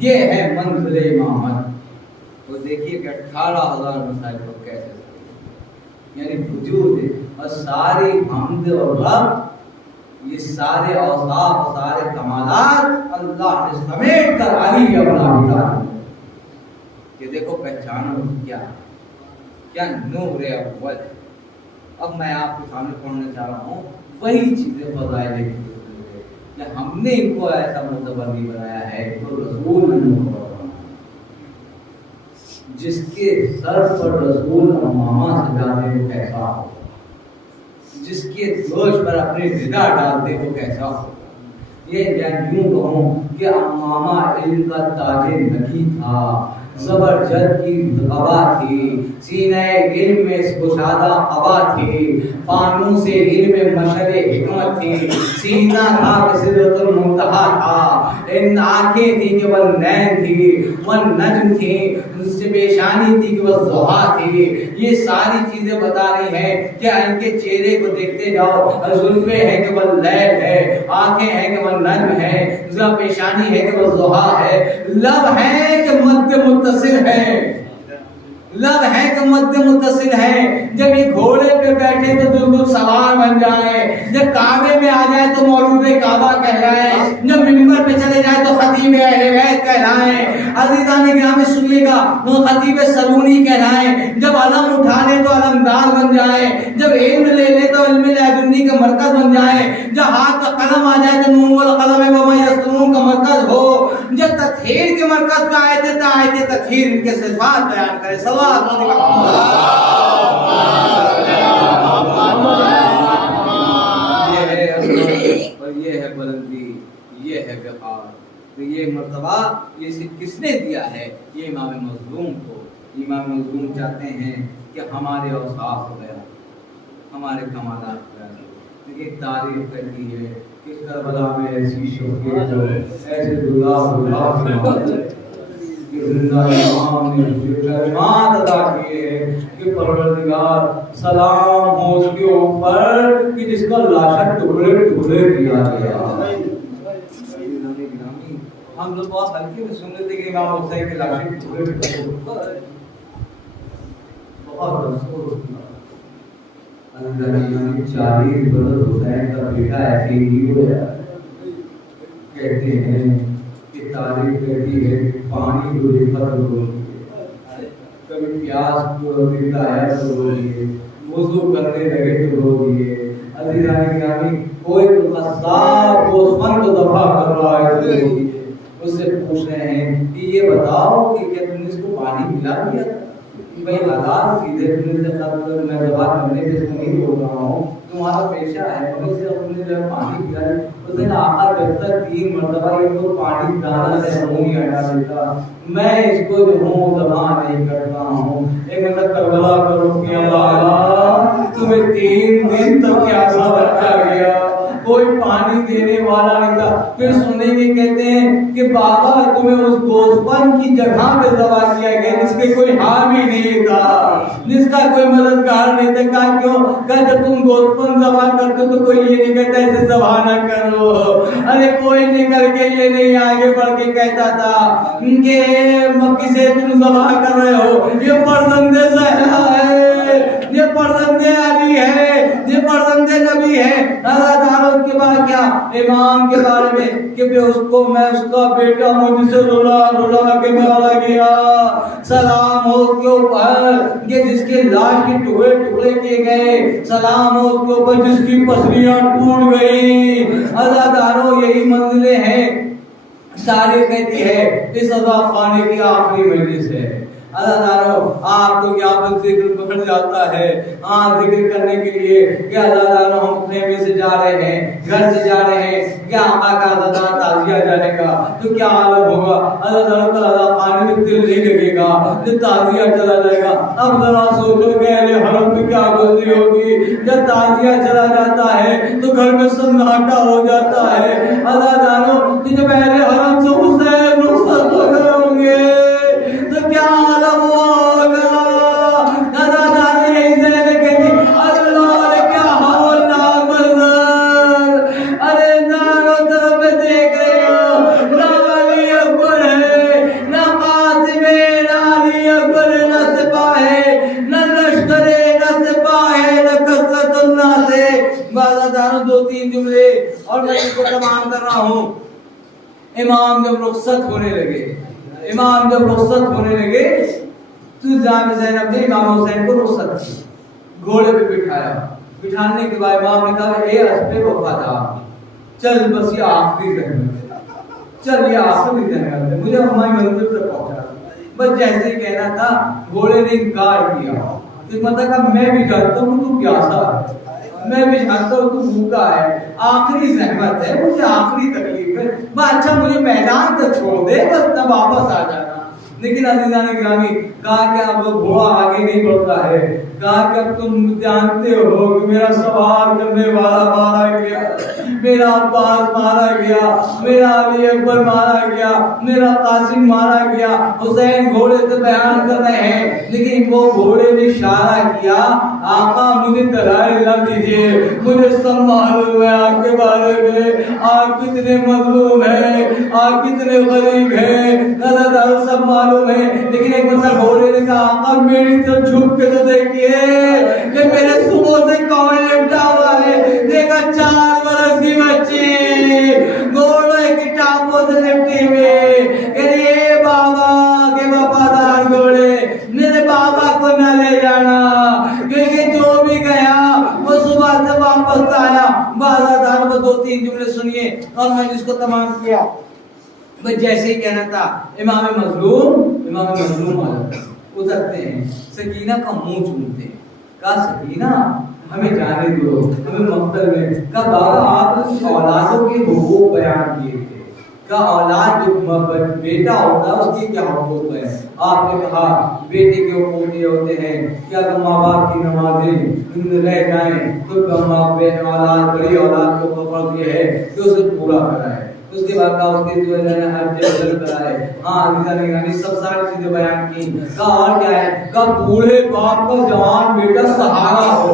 ये है मंजिल इमामत। तो देखिए कि 18,000 मसाइल को कैसे, यानी वजूद और सारी हम्द और रब, ये सारे औसाफ, सारे कमालात अल्लाह ने समेट कर अली अपना कि देखो पहचानो क्या क्या नूर अव्वल। अब मैं आपके सामने पढ़ने जा रहा हूँ वही चीजें फज़ाइल कि हमने इनको ऐसा मुतबर्री बनाया है तो रसूल जिसके सर पर रसूल अम्मामा सजाते हो कैसा हो, जिसके दोष पर अपने रिदा डालते हो कैसा हो। ये यूं कहूं कि अम्मामा इल्म का ताजे नकी था, जबरजस्त की हवा थी, सीने इल्म में कुशादा हवा थी, फानू से इल्म मशरे हिकमत थी, सीना था कि सिदरतुल मुंतहा था, इन आंखें थी कि वह नैन थी, वह नज्म थी, उससे पेशानी थी कि वह ज़ुहा थी। ये सारी चीजें बता रही हैं कि इनके चेहरे को देखते जाओ, जुल्फे है कि वह लैल है, आंखें हैं कि वह नज्म है, पेशानी है कि वह ज़ुहा है, लब है कि मध्य मुत्तसिल है, लब है कि मध्य मुत्तसिल है। जब ये घोड़े पे बैठे तो दुल्दुल सवार बन जाए, जब काबे में आ जाए तो मौलूद काबा कहलाए, जब मिंबर पे चले जाए तो खतीब अहले बैत कहलाए, अज़ीज़ान गिरामी सुनिएगा वो खतीब सलूनी कहलाए, जब अलम उठा ले तो अलमदार बन जाए, जब इल्म ले ले तो इल्म लदुन्नी का मरकज बन जाए, जब हाथ का कलम आ जाए तो नून वल कलम व मा यस्तरून का मरकज हो, जब तत्हीर के मरकज पे आए थे तो आए थे तत्हीर इनके सिफात बयान करे। सवाल और ये है बुलंदी, ये है वक़ार। तो ये मर्तबा ये किसने दिया है? ये इमाम मज़लूम को। इमाम मज़लूम चाहते हैं कि हमारे औसाफ हो गया, हमारे कमालात हो गया। देखिए तारीफ करती है कि करबला में ऐसी शौक़ियत, ऐसे दुआ जिंदा इमाम ने कलिमात अदा किए कि परवरदिगार सलाम हो उसके ऊपर कि जिसका लाशक टुकड़े टुकड़े किया गया। हम लोग बहुत हल्के में सुन लेते कि इमाम हुसैन के लाशक टुकड़े टुकड़े बहुत अफसोस अंदर 40 बरस हुसैन का बेटा ऐसे ही हो जाए। कहते हैं कि तारीफ कहती है पानी को देखा तो रोइए, कभी प्यास को दिखता है तो रोइए, वुज़ू करने लगे तो रोइए। अज़ीज़ान गिरामी कोई कसाब गोश्त को दबा कर रहा है तो रोइए। उससे पूछ रहे हैं कि ये बताओ कि क्या तुमने इसको पानी पिला दिया? भाई हालात सीधे मैं दवा करने से नहीं बोल रहा हूँ, तुम्हारा पेशा है से अपने जब पानी पिला उस दिन आका जब तक 3 मरतबा ये तो पानी दाना से मुंह नहीं हटा देता, मैं इसको जो हूँ दबा नहीं करता हूँ। एक मतलब करबला करो कि अल्लाह तुम्हें 3 दिन तक प्यासा रखा गया, कोई पानी देने वाला नहीं था। फिर सुनेंगे कहते हैं कि बाबा तुम्हें उस गोस्पन की जगह पे दबा किया गया जिसके कोई हामी नहीं था, जिसका कोई मददगार नहीं था। कहा क्यों? कहा जब तुम गोस्पन दबा करते तो कोई ये नहीं कहता ऐसे दबा ना करो। अरे कोई नहीं करके ये नहीं आगे बढ़ के कहता था कि किसे तुम दबा कर रहे हो, ये फर्जंदे ज़हरा है, ये फर्जंदे अली है, ये फर्जंदे नबी है। के बाद क्या इमाम के बारे में कि उसको मैं उसका बेटा हूँ जिसे रुला रुला के मारा गया। सलाम हो उसके ऊपर ये जिसके लाश के टुकड़े टुकड़े किए गए, सलाम हो उसके ऊपर जिसकी पसलियां टूट गई। अज़ादारों यही मंजिलें हैं। तारीख कहती है इस अज़ाब खाने की आखिरी मजलिस है। अज़ादारों आपको यहाँ पर जिक्र बढ़ जाता है। जिक्र करने के लिए क्या अज़ादारों हम खेमे से जा रहे हैं, घर से जा रहे हैं, क्या आका का अज़ादार ताज़िया जाएगा तो क्या हालत होगा। अज़ादारों का अज़ाब खाने में दिल नहीं लगेगा, जब ताज़िया चला जाएगा। अब जरा सोचो कि अहले हरम में क्या गुज़री होगी। जब ताज़िया चला जाता है तो घर में सन्नाटा हो जाता है। अज़ादारों जब अहले हरम से हुसैन रुखसत हो गए होंगे तो क्या आलम होगा। दादा यही कहती अल्लाह क्या हौलनाक मंजर। अरे चारों तरफ देख रहे हो, ना अली अकबर है, ना कासिम है, ना अली अकबर है, ना सिपाही, ना लश्कर है, ना सिपाही, ना कसरतुल्लाह से। बाज़ादारों 2-3 जुमले और मैं इसको तमाम कर रहा हूँ। इमाम जब रुखसत होने लगे तो जाम ज़ैनब ने इमाम हुसैन को रुखसत की, घोड़े पे बिठाया। बिठाने के बाद इमाम ने कहा ए अस्बे वफादार, चल बस ये आखिरी रहमत है, चल ये आखिरी रहमत है, मुझे हमारी मंजिल तक पहुंचा। बस जैसे ही कहना था घोड़े ने इनकार किया। तो मतलब कहा मैं भी जानता हूँ तू प्यासा है, मैं भी जानता हूँ तू भूखा है, आखिरी रहमत है, मुझे आखिरी तकलीफ है, अच्छा मुझे मैदान तक छोड़ दे, बस तब वापस आ जाना। लेकिन अज़ीज़ान गिरामी कहा कि अब घोड़ा आगे नहीं बढ़ता है। कहा कि अब तुम जानते हो कि मेरा सवार करने वाला मारा गया, मेरा अब्बास मारा गया, मेरा अली अकबर मारा गया, मेरा कासिम मारा गया। हुसैन घोड़े से बयान कर रहे हैं, लेकिन वो घोड़े ने इशारा किया आका मुझे दलाइल न दीजिए, मुझे सब मालूम है आपके बारे में, आप कितने मजलूम हैं, आप कितने गरीब हैं, सब मालूम है। लेकिन एक मतलब घोड़े ने कहा आका मेरी तरफ झुक के तो देखिए कि मेरे सुबह से कौन लिपटा हुआ है। देखा 4 बरस की बच्ची घोड़े की टापों से लिपटी हुई। ये बाबा के वफादार घोड़े, मेरे बाबा को न ले जाना, क्योंकि जो भी गया वो सुबह से वापस आया। बाज़ादार में 2-3 जुमले सुनिए और मैंने इसको तमाम किया। बस जैसे ही कहना था इमाम मज़लूम उतरते हैं, सकीना का मुंह चूमते हैं। कहा सकीना हमें जाने दो, हमें मक्तल में। कहा बाबा आप औलादों के हुकूक बयान किए थे, का औलाद जो बेटा होता है उसकी क्या हुकूक है। आपने कहा बेटे के हुकूक ये होते हैं कि अगर माँ बाप की नमाजें रह जाएं तो औलाद बड़ी औलाद के ऊपर फर्ज ये है कि उसे पूरा कराए, उसके बाद का उसके जो है हर जगह कराए। हाँ निगरानी सब सारी चीजें बयान की। का और क्या है का बूढ़े बाप का जवान बेटा सहारा हो।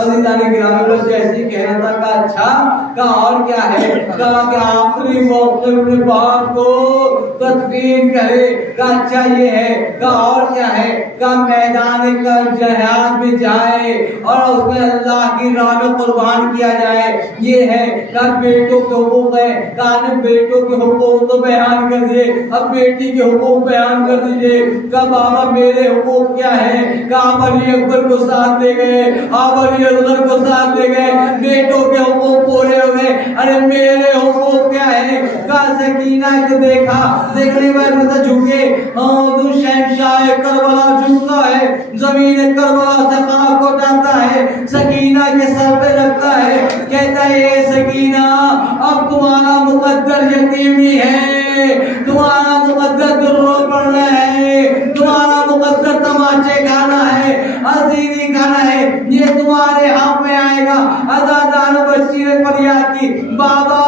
निगरानी गिरामी जैसे कहना था का अच्छा का और क्या है का आखिरी वक्त अपने बाप को तदफीन करे का अच्छा ये है का और क्या है का मैदान का जहाद में जाए और उसमें अल्लाह की राह में कुर्बान किया जाए। ये है का बेटों के हुकूक है का बेटों के हुकूक तो बयान कर दिए, अब बेटी के हुकूक बयान कर दीजिए। का बाबा मेरे हुकूक क्या है का आप अली अकबर को साथ ले गए, आप अली असगर को साथ ले गए, बेटों के हुकूक पूरे हो गए। अरे मेरे हुकूक क्या है का सकीना को देखा, देखने के बाद झुके तू शहंशाह करबला झुकता है, जमीन करबला से खाक को डालता है, सकीना के सर पे रखता है, कहता है ये सकीना अब तुम्हारा मुकद्दर यतीमी है, तुम्हारा मुकद्दर रो पड़ना है, तुम्हारा मुकद्दर तमाचे खाना है, अजीरी खाना है, ये तुम्हारे हाथ में आएगा। अजादार बच्ची ने फरियाद की बाबा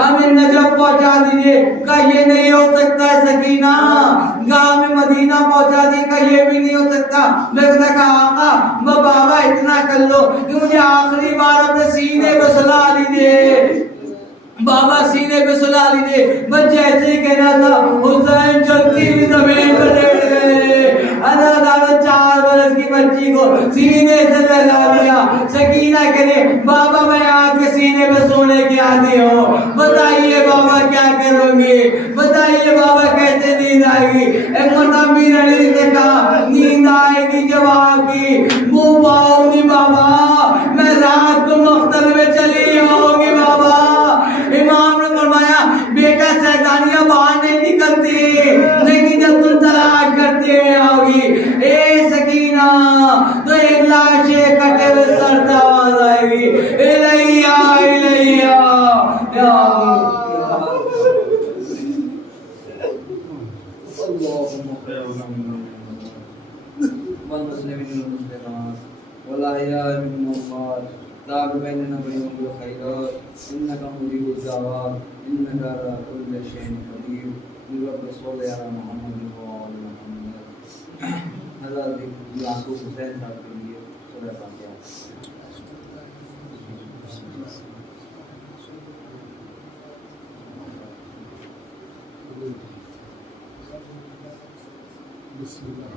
हमें नजफ पहुंचा दीजिए। का ये नहीं हो सकता है सकीना, गांव में मदीना पहुंचा दी का ये भी नहीं हो सकता। मैंने कहा आका बाबा इतना कर लो कि मुझे आखिरी बार अपने सीने पे सुला लीजिए, बाबा सीने पे सुला लीजिए। बस जैसे ही कहना था हुसैन चलती हुई जमीन पर लेट गए। अनादार 4 बरस की बच्ची को सीने से लगा दिया। सकीना करे बाबा मैं आपके सीने पे सोने की आदि हूँ, बताइए बाबा क्या करोगे, बताइए बाबा कैसे नींद आएगी। एक मरतबा मीर अली ने कहा नींद आएगी जब आपकी मुंह पाऊंगी बाबा, मैं रात को मख्तल में चली आऊंगी बाबा। इमाम ने फरमाया बेटा शैतानियां बाहर नहीं निकलती, लेकिन जब तुम तलाश करते हुए आओगी ए सकीना तो एक लाश कटे हुए सर से आवाज आएगी इलैया इलैया या बिस्मिल्लाह।